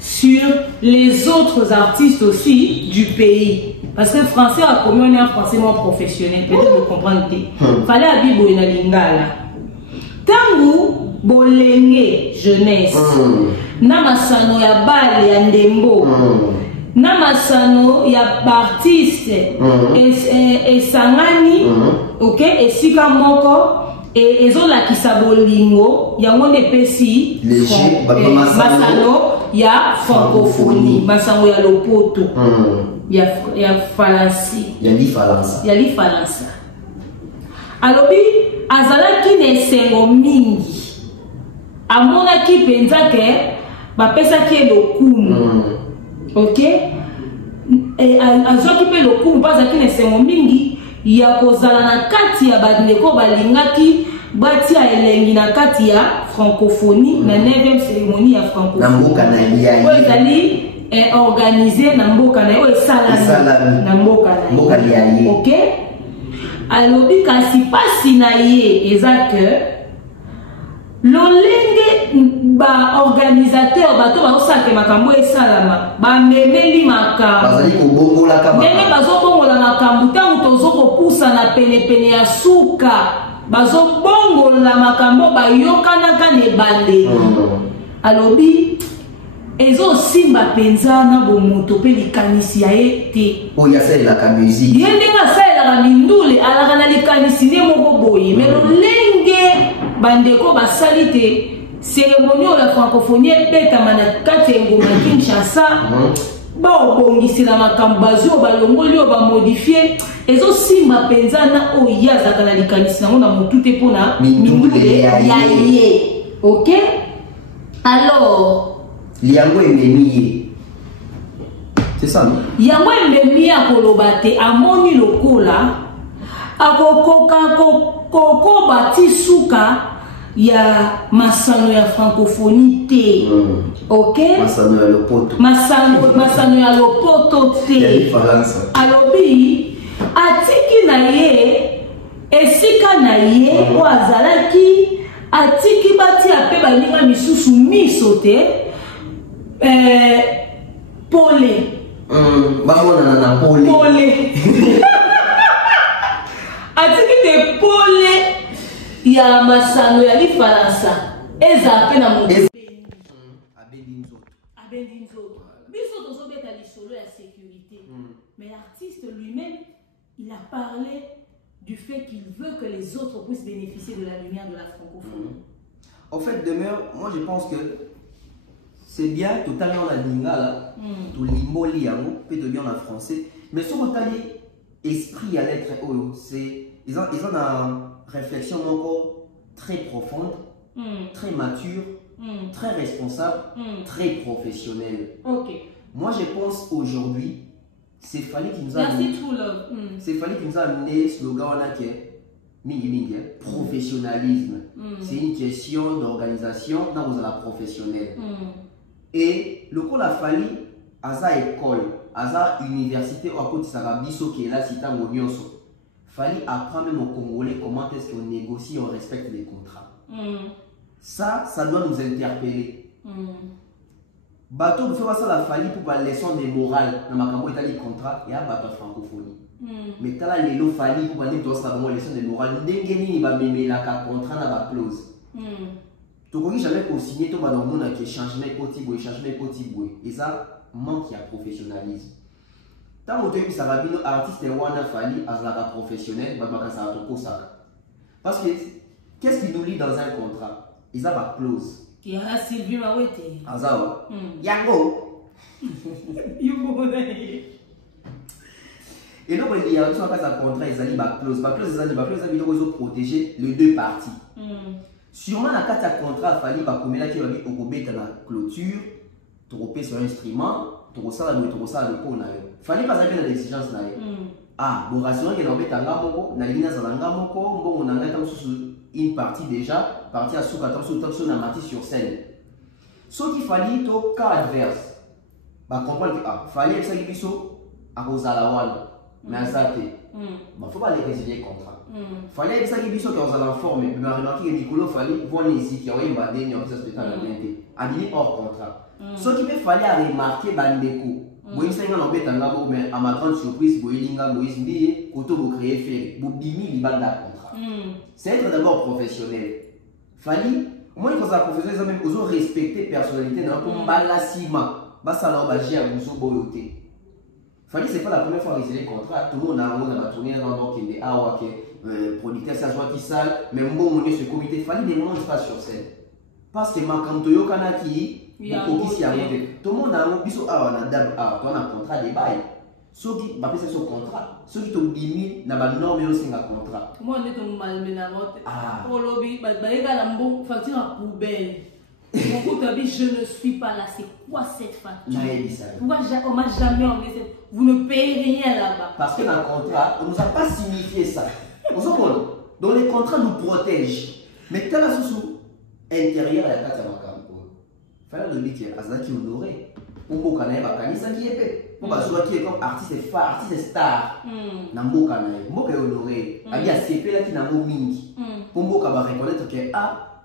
sur les autres artistes aussi du pays. Parce que le français a commis, on est un français moins professionnel, peut-être vous comprenez. Fallait Abibo et la lingala. Tangu bolenge jeunesse. Namasano ya bale ya ndembo. Namasano ya artiste esangani, ok, esika moko et ezola kisabolingo yango ne pesi masano ya francophonie, masano ya lopoto, ya falansi, ya li falansa. Alobi azalaki nesengo mingi, amonaki penza ke bapesaki lokumu, ok, azwaki mpe lokumu mpo azalaki na esengo mingi ya kozala na kati ya bandeko balingaki batia elengi na kati ya francophonie na 9e cérémonie ya francophonie oyo ezali organisé na mboka na ye oyo esalami na mboka na ye ok alobi kasi pasi na ye eza ke lolenge baorganisateur bato baosalaka makambo esalama bamemeli makambo ndenge bazobongola makambo ntango tozokopusana penepene ya suka bazobongola makambo bayokanaka na ebandeli alobi ezosimba mpenza na bomoto mpe likanisi ya ye te oyo asalelaka musike ye ndenge asalelaka mindule alaka na likanisi nde moko boye me lolenge bandeko basali te cérémonie oyo ya francophonie ebetama na kati ya engoma ya Kinshasa baobongisela makambo bazwi oyo balongoli oyo bamodifie ezosimba mpenza na oyo ye azalaka na likanisi nango na motu te mpona mindule ya ye ok alors yango ememi ye c'est ça non yango ememi ye akoloba te amoni lokola akokoka kokoba ti suka ya masano ya francophonie te ok masano ya lopoto te alobi atiki na ye esika na ye oyo azalaki atiki batia mpe baninga misusu miso te pole bamonana na pole atiki te pole ya masano ya lifaransa eza mpe na moto abendi nzoto biso tozobeta lisolo ya sécurité mais l'artiste lui-même il a parlé du fait qu'il veut que les autres puissent bénéficier de la lumière de la francophonie. En fait, demeure, moi je pense que c'est bien, totalement la lingala, tout l'imboli yango, peut bien en français, mais sur le esprit à l'être, c'est ils ont une réflexion encore très profonde, très mature, très responsable, très professionnelle. Ok. Moi je pense aujourd'hui, c'est fallait qu'il nous a amené slogan qui est professionnalisme. C'est une question d'organisation dans la professionnelle. Et le coup a fallu à sa école, à sa université, à côté de sa biso qui est là, c'est un monionso. Fallait apprendre même aux Congolais comment est-ce qu'on négocie, on respecte les contrats. Ça doit nous interpeller. Bateau vous faites ça la faille pour la leçon de morale dans ma cambo itali contrat et à bateau francophonie. Mais t'as la lélo faille pour aller dans la leçon de morale n'engeni va même la contrat dans la clause. Tu connais jamais qu'on signe tout dans le monde qui changement côté boy et ça manque à professionnalisme. Tant que tu ça va bien artiste et wana faille à la professionnel bah ça a tout ça. Parce que qu'est-ce qui nous lie dans un contrat? Ils ont la clause. Qui a Sylvie Mawete. Azao. Yango. Et donc, il y a un contrat, ils allaient ma clause. Ma clause, ils ont protégé les deux parties. Sûrement, la carte à contrat, il fallait pas comme là qui va être au bête à la clôture, tu sur un instrument, tu ça le pot. Il fallait pas avoir l'exigence. Ah, bon, rassurant qu'il y a un bête à l'amoko, na lina za l'amoko, bon, on a une partie déjà, partie à souk, attention, on a mati sur scène. Ce qu'il fallait, au cas adverse, bah, comprendre que, ah, fallait que ça y puisse, à cause de la wall, mais à ça, bah, faut pas les résilier le contrat. Fallait que ça y puisse, qu'on s'en informe, mais remarquer que Nicolas, fallait voir les ici, qui ont une badée, qui ont fait ça spectacle, à dîner hors contrat. Ce qu'il fallait remarquer, bah, Ndeko. Oui, c'est un embêtant, mais à ma grande surprise, Boelinga, Moïse Mbiye, Koto, vous créez fait, vous bimi, il va contrat. C'est être d'abord professionnel. Fali, moi, quand ça professionnel, ils ont respecté personnalité dans le balasima. Bassa là, j'ai un bousou boyoté. Fali, c'est pas la première fois qu'ils ont les contrats. Tout le monde a tourné dans le monde qui est ah, ok, producteur, ça soit qui sale, mais bon, on est ce comité. Fali, des moments, pas sur scène. Parce que ma kantoyo kanaki, tout le monde a un biso ah, on a d'ab ah, on a un contrat de bail. Ceux qui va passer son contrat, ceux qui t'ont dit n'a pas norme aussi un contrat. Moi on est ton mal ménage. Ah. Pour lobby, bah il va la facture à poubelle. Beaucoup de dit, je ne suis pas là. C'est quoi cette facture? Pourquoi on m'a jamais envoyé cette... Vous ne payez rien là-bas. Parce que dans le contrat, on ne nous a pas signifié ça. Donc les contrats nous protègent. Mais quand la sous intérieur, il y a 4 camps. Il fallait le dire qu'il y a qui honoré. Pour que ça qui est fait. Pour que qui est comme artiste phare, artiste star. Namboka est honoré. Il y a CP là qui n'a pas mingi. Pour que reconnaître que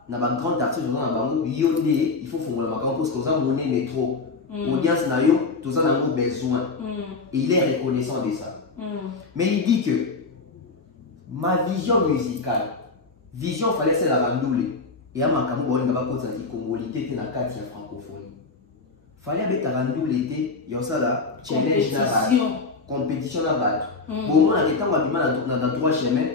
na ba grand artiste dans bango yondé il faut fongola makambo parce que ça monnaie n'est trop audience na yo tout ça n'a besoin et il est reconnaissant de ça mais il dit que ma vision musicale vision fallait c'est la bandoule et à makambo on va pas sentir congolité na kati ya francophonie fallait mettre la bandoule était yo ça là challenge na compétition na bato bon on a des temps on a dans trois chemins.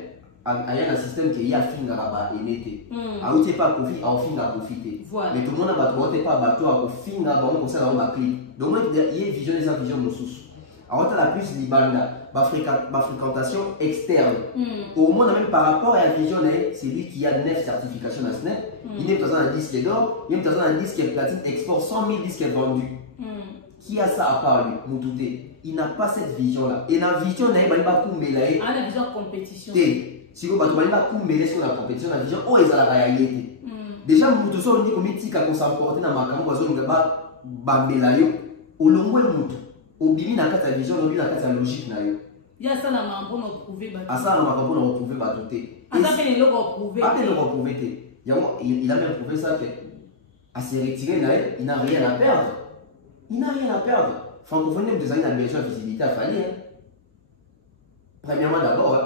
Il y a un système qui est à fin de l'été. A où tu pas profit, à fin de profiter. Mais tout le monde a pas bateau à fin de comme ça dans clip. Donc il y a une vision des vision de sous. Alors tu as plus libanda, ma fréquentation externe. Au moins même par rapport à la vision c'est lui qui a 9 certifications à SNEP. Il est un disque d'or, il est un disque platine, export 100 000 disques vendus. Qui a ça à part lui, Moutouté? Il n'a pas cette vision là. Et la vision il va pas couper là. La vision compétition. Si vous avez pas couper sur la compétition, la vision oh ils ont la réalité. Déjà Moutou so dit comme tika qu'on s'emporter dans makambo kwa zone ba bambela yo. Olongwe Moutou. Obimi na kata vision, obi na kata logique na yo. Il y a ça dans ma bonne prouver ba. Ça dans ma bonne prouver ba touté. Ça fait le prouver. Pas le prouver. Il a même prouvé ça que à se retirer là, il n'a rien à perdre. Il n'a rien à perdre. Francophonie, vous avez besoin de visibilité à Fali. Premièrement, d'abord,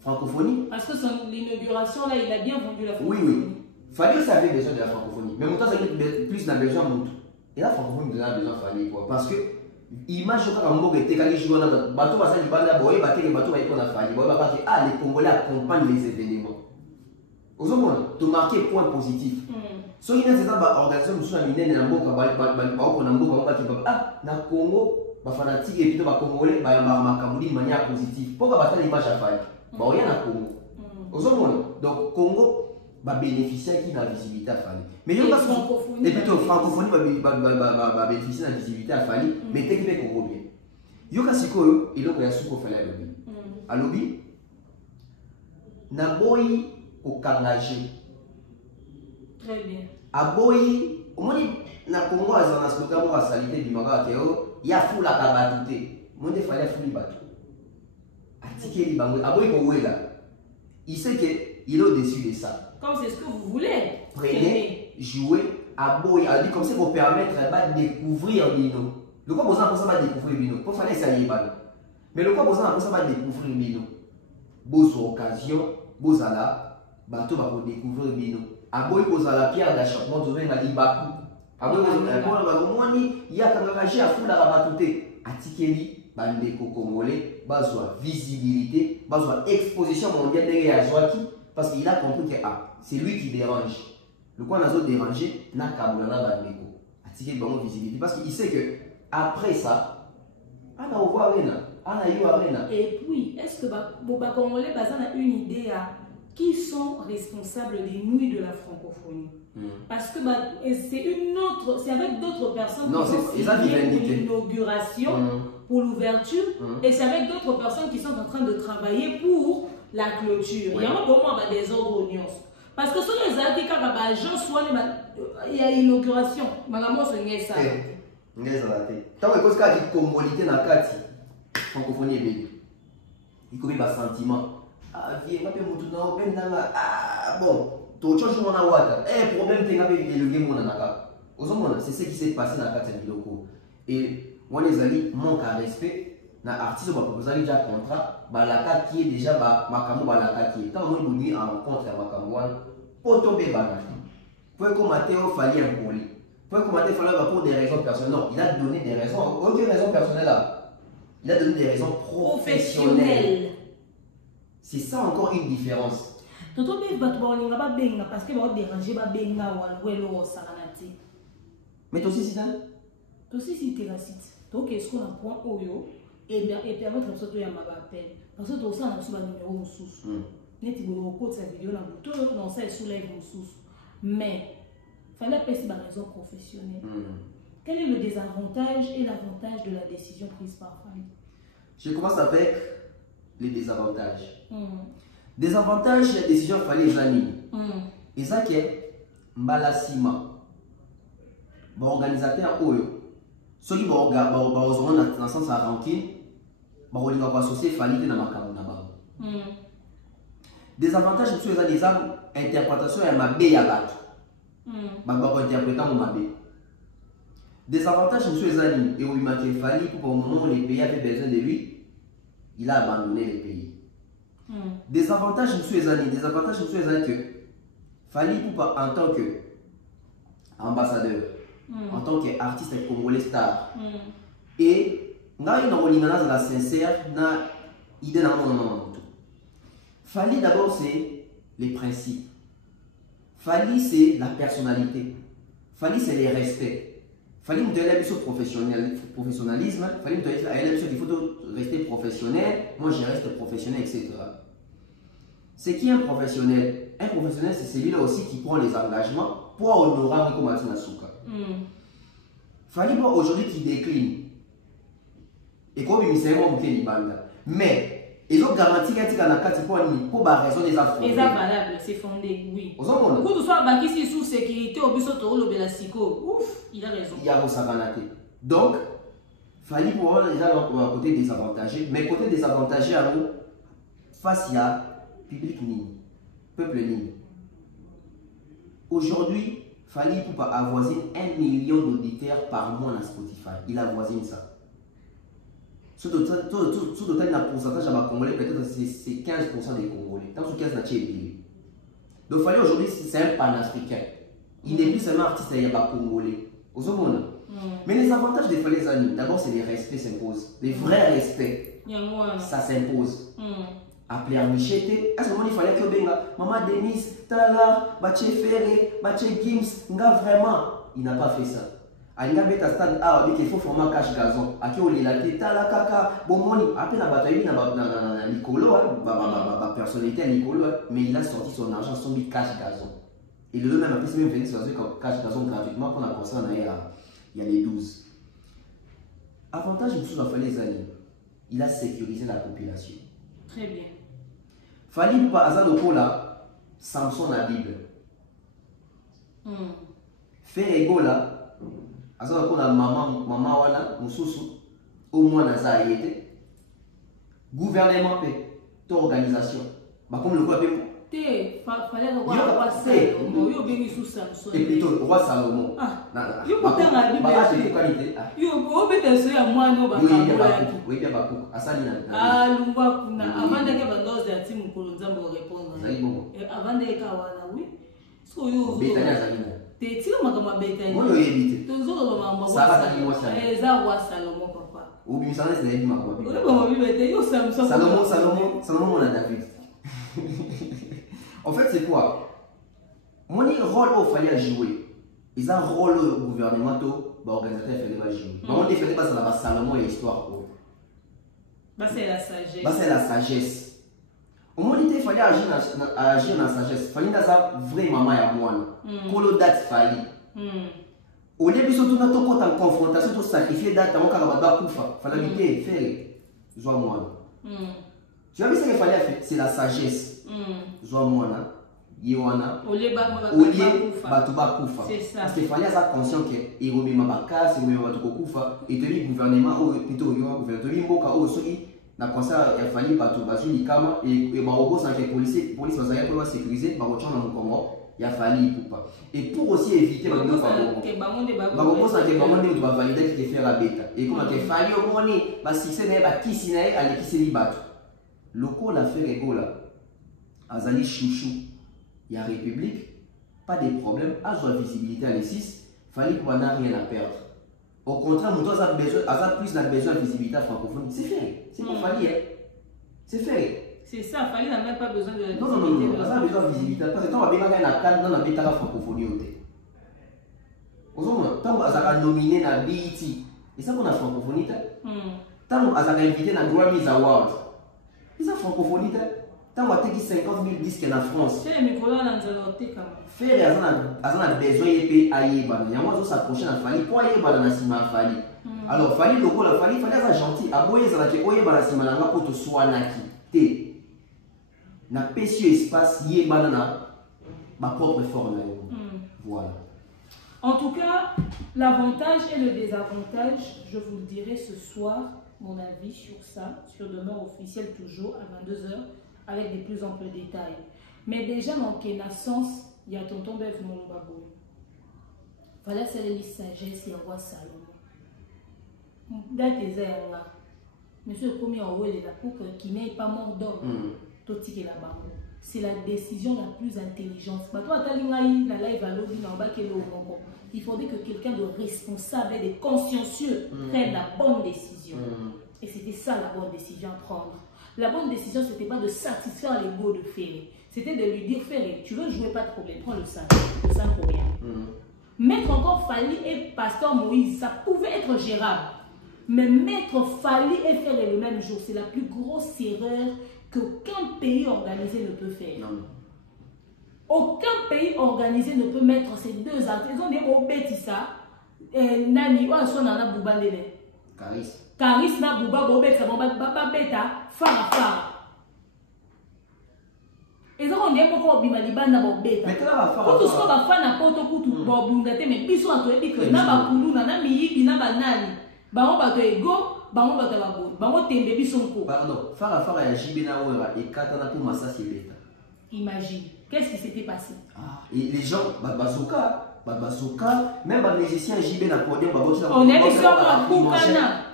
francophonie. Parce que l'inauguration, là, il a bien vendu la francophonie. Oui. Fali, ça avait besoin de la francophonie. Mais maintenant, ça fait plus la besoin de Moutou. Et la francophonie, vous avez besoin de Fali. Parce que, image, je crois qu'on était quand ils jouent dans le bateau, parce que les bateaux, ils vont Fali. Les Congolais accompagnent les événements. Aux hommes, tu marques point positif. So il y a des organisations qui sont minées dans le Congo, les fanatiques et puis les Congolais, de manière positive. Pourquoi ils l'image à faire? Rien à Congo. Donc Congo va bénéficier de la visibilité à Fali. Mais il y a et plutôt francophonie va bénéficier de la visibilité à Fali, mais t'es que Congo bien. Il y a aussi il y a sous à lobby. À lobby, na boy au Kangaje. Très bien. Aboyi, au moins, na Congo, il y a un slogan pour la salité du Maroc. Il y a fou la cabatouté. Moi, il fallait fou le bateau. Attiquer les bangouilles. Aboyi, il sait qu'il est au-dessus de ça. Comme c'est ce que vous voulez. Prenez, jouez. Aboyi, a dit comme ça pour permettre de découvrir Bino. Le quoi besoin pour ça va découvrir Bino. Pour faire ça, il y a mais le quoi besoin pour ça va découvrir Bino. Beaux occasions, beaux ala, bateau va pour découvrir Bino. Aboy koza la pierre d'achoppement de venga libaku. Aboy koza il y a kangaje à fula rabatouté. Atikeli bandeko congolais, bazwa visibilité, bazwa exposition mondiale derrière Joaki parce qu'il a compris que c'est lui qui dérange. Le quoi n'a pas dérangé n'a kabulana bandeko. Atikeli bango visibilité parce qu'il sait que après ça, on a ouvert arena. Et puis, est-ce que Boba Congolais a une idée à qui sont responsables des nuits de la francophonie? Parce que c'est avec d'autres personnes qui sont signées pour l'inauguration, pour l'ouverture, et c'est avec d'autres personnes qui sont en train de travailler pour la clôture. Il y a un moment des ordres aux nuances. Parce que sur les articles, les gens soient il y a l'inauguration. Maman, c'est ça. Tant que tu as congolité dans la carte, francophonie est belle. Il y a des sentiments. Bon, tu changes mon awata. Problème, tu as le game c'est ce qui s'est passé dans la carte de locaux. Et moi, les amis, manque à respect. L'artiste va proposer déjà un contrat. La carte qui est déjà Makamou, la carte qui est. Quand on est en rencontre à Makamou, pour tomber banal. Pour que Mathéo fallait un poli. Pour que Mathéo fallait pour des raisons personnelles. Non, il a donné des raisons. Aucune raison personnelle là. Il a donné des raisons professionnelles. C'est ça encore une différence. Tonton Bébé, parce que va déranger, va benga ou saranati. Mais toi aussi, c'est ça? Toi aussi, c'est terracite. Donc, est-ce qu'on a point Oyo et permettre que ça soit ma appel? Parce que toi aussi, on a un numéro sous. Net, il faut sa vidéo dans le bouton, non, ça soulève mon sous. Mais, fallait appeler ma raison professionnelle. Quel est le désavantage et l'avantage de la décision prise par Fally? Je commence avec les désavantages. Désavantage de la décision Fally les amis. Et ça qui est Mbalasima. Organisateur Oyo. Ceux qui vont dans le sens à rancune, ils vont associer Fally dans ma désavantage de ces des interprétation et ma béyabat. Interprétant ma bé. Désavantage de ces amis et où il m'a Fally pour le moment où les pays avaient besoin de lui, il a abandonné les pays. Désavantage de ces années, que Fally en tant qu'ambassadeur, en tant qu'artiste congolais star, et n'a une la sincère, n'a idée dans mon Fally d'abord c'est les principes. Fally c'est la personnalité. Fally c'est les respects. Fally me donner sur professionnalisme. Fally me donner il faut rester professionnel. Moi je reste professionnel, etc. C'est qui un professionnel? Un professionnel c'est celui-là aussi qui prend les engagements pour honorer Rico Martin Asuka. Fally aujourd'hui qui décline. Et comme il s'est remonté mais ils ont garanti qu'il y a pour raison des affaires. C'est valable, c'est fondé, oui. Quand tu sois banquier sous sécurité, au biso toro le belasico, ouf, il a raison. Il y a vos sabanate. Donc, Fally pour voir déjà leur côté désavantagé, mais côté désavantagé à nous, face à public Nini, peuple Nini. Aujourd'hui, Fally pour avoisiner 1 million d'auditeurs par mois dans Spotify. Il avoisine ça. Sous total un pourcentage à Congolais, peut-être c'est 15% des Congolais. Dans ce cas, c'est donc Fally aujourd'hui, c'est un panafricain. Il n'est plus seulement artiste, il n'y a pas Congolais. Mais les avantages des Fally amis, d'abord, c'est les respects s'imposent. Les vrais respects. Ça s'impose. Appeler Michete, à ce moment il fallait que Benga, Maman Denise, Tala, Bache Ferré, Bache Gims, vraiment, il n'a pas fait ça. Alinga beta stade A avec il faut former cash gazon. Aki oli la teta la kaka bomoni après la bataille na Nicolo ba personnalité Nicolo mais il a sorti son argent son bit cash gazon. Et le même après c'est même venu sur cash gazon gratuitement pour la concert il y a les 12. Avantage de tout Fally les années. Il a sécurisé la population. Très bien. Fally pour Azaloko là Samson la Bible. Faire ego là Azaloko la maman wala mususu au moins na za yete. Gouvernement paix, organisation. Bah comme le quoi paix. Fallait roi Salomon. Yo béni sous Samson. Et plutôt roi Salomon. Yo putain la Bible. Yo go bete so ya mwana ba kabola. Oui bien ba asali na. Ah lumba kuna avant de que bandoze ya timu kolonzambo répondre. Avant de que wala oui. So yo beta ya zalina. Te tira makama beta ni. Moi yo éviter. Tozolo mama ça va eza roi Salomon papa. Ou bien ça c'est la Bible makama. Ole ba Bible te yo Samson. Salomon on a David. En fait, c'est quoi? Mon rôle au Fally jouer. Ils ont un rôle au gouvernement, l'organisateur fait jouer. Mais on défendait pas ça, Salomon et l'histoire. C'est la sagesse. C'est la sagesse. Au moment où il fallait agir dans la sagesse, il fallait avoir vraie maman et moi. Pour le date, Fally. Au début, surtout, quand on est en confrontation, tu sacrifier date, on va fallait faire. Joie moi. Tu vois, ce qu'il fallait faire, c'est la sagesse. Zoamona, Yewana, Olie Batuba Koufa. Parce qu'il fallait être conscient que il remet ma casse, il remet ma Koufa, et tenir le gouvernement, plutôt le gouvernement, na concert il fallait Batuba sur l'Ikama, et Barobo sans que les policiers pour sécuriser, Barobo dans le Congo, il a fallu Poupa. Et pour aussi éviter Barobo sans que Barobo va valider qu'il fait la bêta. Et comme il fallait au moins, si c'est n'est qui s'y n'est, allez qui s'y bat. Le coup l'a fait Régola. Azali chouchou, il y a République, pas de problème, à la visibilité à l'E6, Fally pour n'a rien à perdre. Au contraire, nous avons besoin de visibilité francophone. C'est fait, c'est pas Fally, hein. C'est fait. C'est ça, Fally n'a même pas besoin de visibilité. Non, on a besoin de visibilité. Parce que quand on a besoin de cadre dans la bêta francophonie, quand on a nominé dans BET, et ça qu'on a francophonie, quand on a invité dans Grammys Awards, c'est ça francophonie. tant que tu 50 000 disques en France. C'est le micro là dans le thé faire a besoin de payer il y a moi s'approcher à Fali pour aller dans Sima Fali. Alors Fali logo la Fali ça gentil aboyer ça qui oyer dans Sima nanga pour te soigner qui na précieux espace yé banana ma propre forme. Voilà. En tout cas, l'avantage et le désavantage, je vous le dirai ce soir, mon avis sur ça, sur Demeure Officielle toujours à 22 h avec des plus amples détails. Mais déjà, dans quelle sens, il y a tonton Bev Molobabo. Voilà, c'est les sagesse, il y a quoi ça. Date des airs là. Monsieur le premier en haut, il est là pour qu'il n'ait pas mort d'homme. C'est la décision la plus intelligente. Il faudrait que quelqu'un de responsable et de consciencieux prenne la bonne décision. Et c'était ça la bonne décision à prendre. La bonne décision, ce n'était pas de satisfaire l'ego de Ferré. C'était de lui dire, Ferré, tu veux jouer, pas de problème, prends le 5 pour rien. Maître encore Fali et Pasteur Moïse, ça pouvait être gérable. Mais Maître Fali et Ferré le même jour, c'est la plus grosse erreur qu'aucun pays organisé ne peut faire. Non. Aucun pays organisé ne peut mettre ces deux actes. Ils ont dit, oh, Bétissa, Nani, oh, son nana Bouba Lele. Caris. Caris na Bouba, Bobeta, Baba Beta, Fara. Ils ont dit, pourquoi Bimaliban n'a pas Beta. Quand tu sois fan à Porto Coutou, Bobungate, mais Bissou a trouvé que Naba Koulou, Nana Miyi, Naba Nani, Baron Bato Ego, Baron Bato Babo, Baron Tembe Bissonko. Pardon, Fara et Jibena Ouera et Katana pour Massa Beta. Imagine, qu'est-ce qui s'était passé? Et les gens, Bazooka, même les musiciens JB n'a pas dit, on est mis sur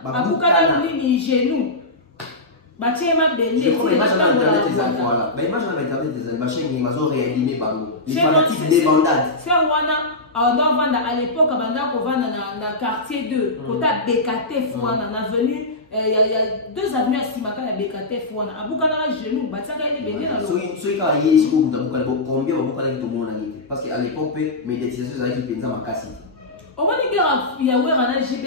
Baboukana, ni genou. Bachema Bende, je crois que l'image à l'internet des enfants là. Mais l'image à l'internet des machines qui m'ont réanimé par nous. Les fanatiques des bandades. C'est à l'époque, on va dans le quartier 2, côté BKT Fouana, on a venu. Il y a deux avenues à Simaka, il y a BKT Fouana. À Boukana, genou, Batsaka, il est béni dans le. Ceux qui ont été ici, combien de monde parce qu'à l'époque, mes décisions avaient été penses à ma casse. On va dire qu'il y a un JB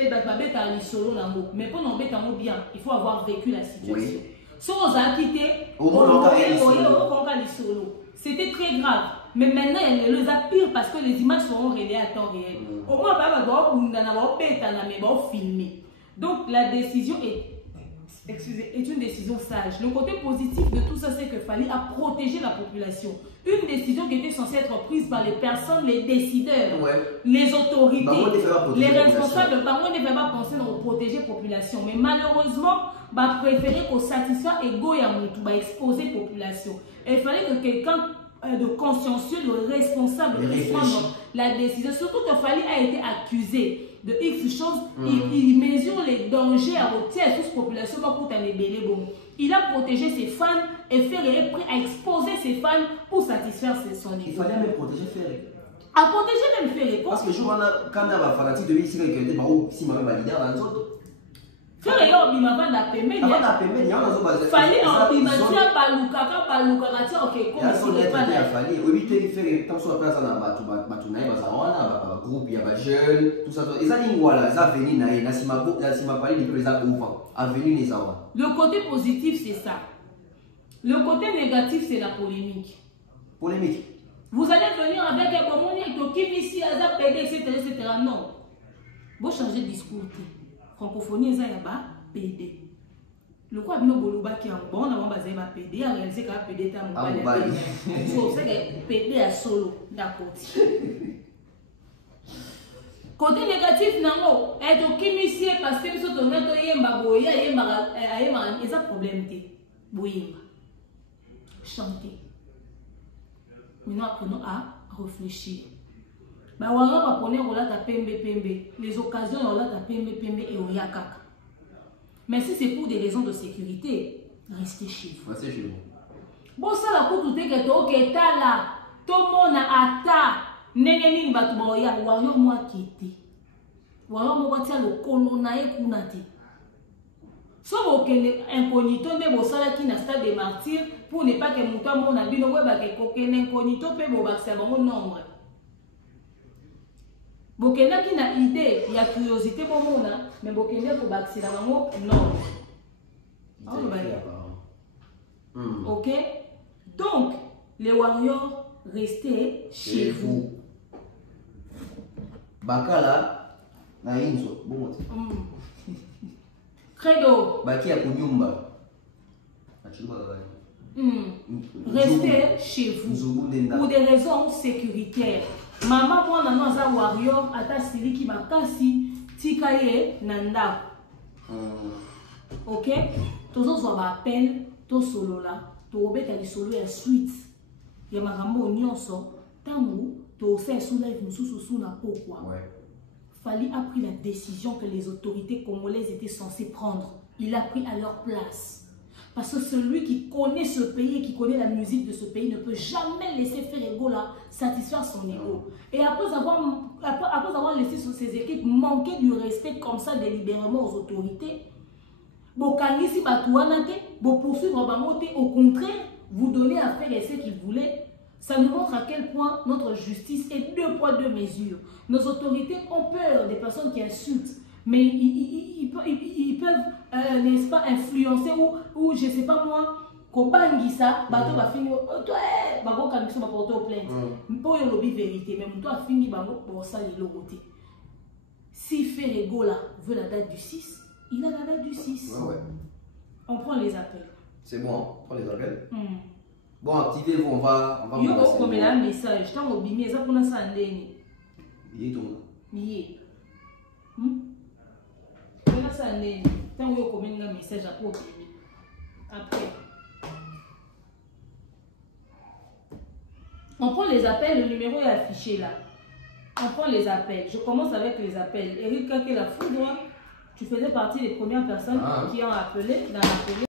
qui solo, mais pour nous mettre bien, il faut avoir vécu la situation. Si on a quitté, c'était très grave. Mais maintenant, elle les a pire parce que les images seront relayées à temps réel. Au moins, on va filmer. Donc, la décision est une décision sage. Le côté positif de tout ça, c'est qu'il fallait protéger la population. Une décision qui était censée être prise par les personnes, les décideurs, les autorités, les responsables. On ne devait pas penser à protéger la population. Mais malheureusement, on préférait qu'on satisfasse et exposer la population. Et il fallait que quelqu'un de consciencieux, de responsable, prendre la décision. Surtout que Fali a été accusé de X choses, il mesure les dangers à retirer à toute la population. Il a protégé ses fans et Ferré est prêt à exposer ses fans pour satisfaire son niveau. Il fallait même protéger Ferré. À protéger même Ferré. Parce que quand on a fanatique de lui, c'est qu'il était si ma même leader dans les autres. Ferré a dit avant d'appeler, il fallait en imaginer Baluka, ok, comment c'est pas là. Il fallait éviter Ferré tant soit place dans Batunaï, Bazawana, groupe, il y a des jeunes, tout ça. Ils ont dit voilà, ils ont venu, ils ont parlé de les ouvre, avenue les avoir. Le côté positif, c'est ça. Le côté négatif, c'est la polémique. Polémique. Vous allez venir avec un bon moment, ici, etc. Non. Vous changez de discours. Francophonie, ça y a PD. Le quoi nous boluba qui en bon, on va baser ma PD, à réaliser que PD est un mobile. Il faut que PD à solo, d'accord. Côté négatif, non, être qui parce que nous sommes dans le yemba boya, yemba, et ça problème t'es. Boyemba. Chanter. Maintenant, apprenons à réfléchir. Bah, on va prendre les occasions, on va et on y a caca. Mais si c'est pour des raisons de sécurité, restez chez vous. Restez chez vous. Bon, ça la coup tout est que ok, t'as là, tout le monde a atta, n'engeni batuboya, wayo moi qui était. Wayo moi tia le colonae kunati. Sauf que incognito ne bosala qui n'a stade de martyr pour ne pas que mouton mon abino weba que coquin incognito peut bobaxer mon nombre. Bokenda qui n'a idée, il y a curiosité pour moi, mais Bokenda pour bobaxer non. Ok? Donc, les warriors, restez chez vous. Bakala, na inzo, bon. Credo. Baki ya kunyumba. Restez chez vous pour des raisons sécuritaires. Maman, moi, non, un warrior, ata siliki makasi, tikaye nanda. Ok? Tous autres ont appel, tous solo là, tous obéis à solo et suite. Il y a magambo nyonso, tangu, tous fait soulève nous sous na pourquoi. Fali a pris la décision que les autorités congolaises étaient censées prendre. Il a pris à leur place. Parce que celui qui connaît ce pays et qui connaît la musique de ce pays ne peut jamais laisser Ferrego là satisfaire son ego. Et après avoir laissé ses équipes manquer du respect comme ça délibérément aux autorités, au contraire, vous donnez à faire ce qu'il voulait. Ça nous montre à quel point notre justice est 2 poids 2 mesures. Nos autorités ont peur des personnes qui insultent, mais ils peuvent, n'est-ce pas, influencer ou je ne sais pas moi, qu'on bangue ça, bateau va finir, toi, bago kamiso va porter au plainte. Pour y lobby vérité, mais toi fini bago pour ça les logotés. Si Ferrego là veut la date du 6, il a la date du 6. On prend les appels. C'est bon, on prend les appels. Bon, activez-vous, on va yo comme un message, tant au bimi, ça pour nous ça ndeni. Il est tombé. Yé. Pour ça ndeni, tant yo comme un message à pour bimi. Après. On prend les appels, le numéro est affiché là. On prend les appels. Je commence avec les appels. Eric Kake la foudre, tu faisais partie des premières personnes qui ont appelé dans l'appelé.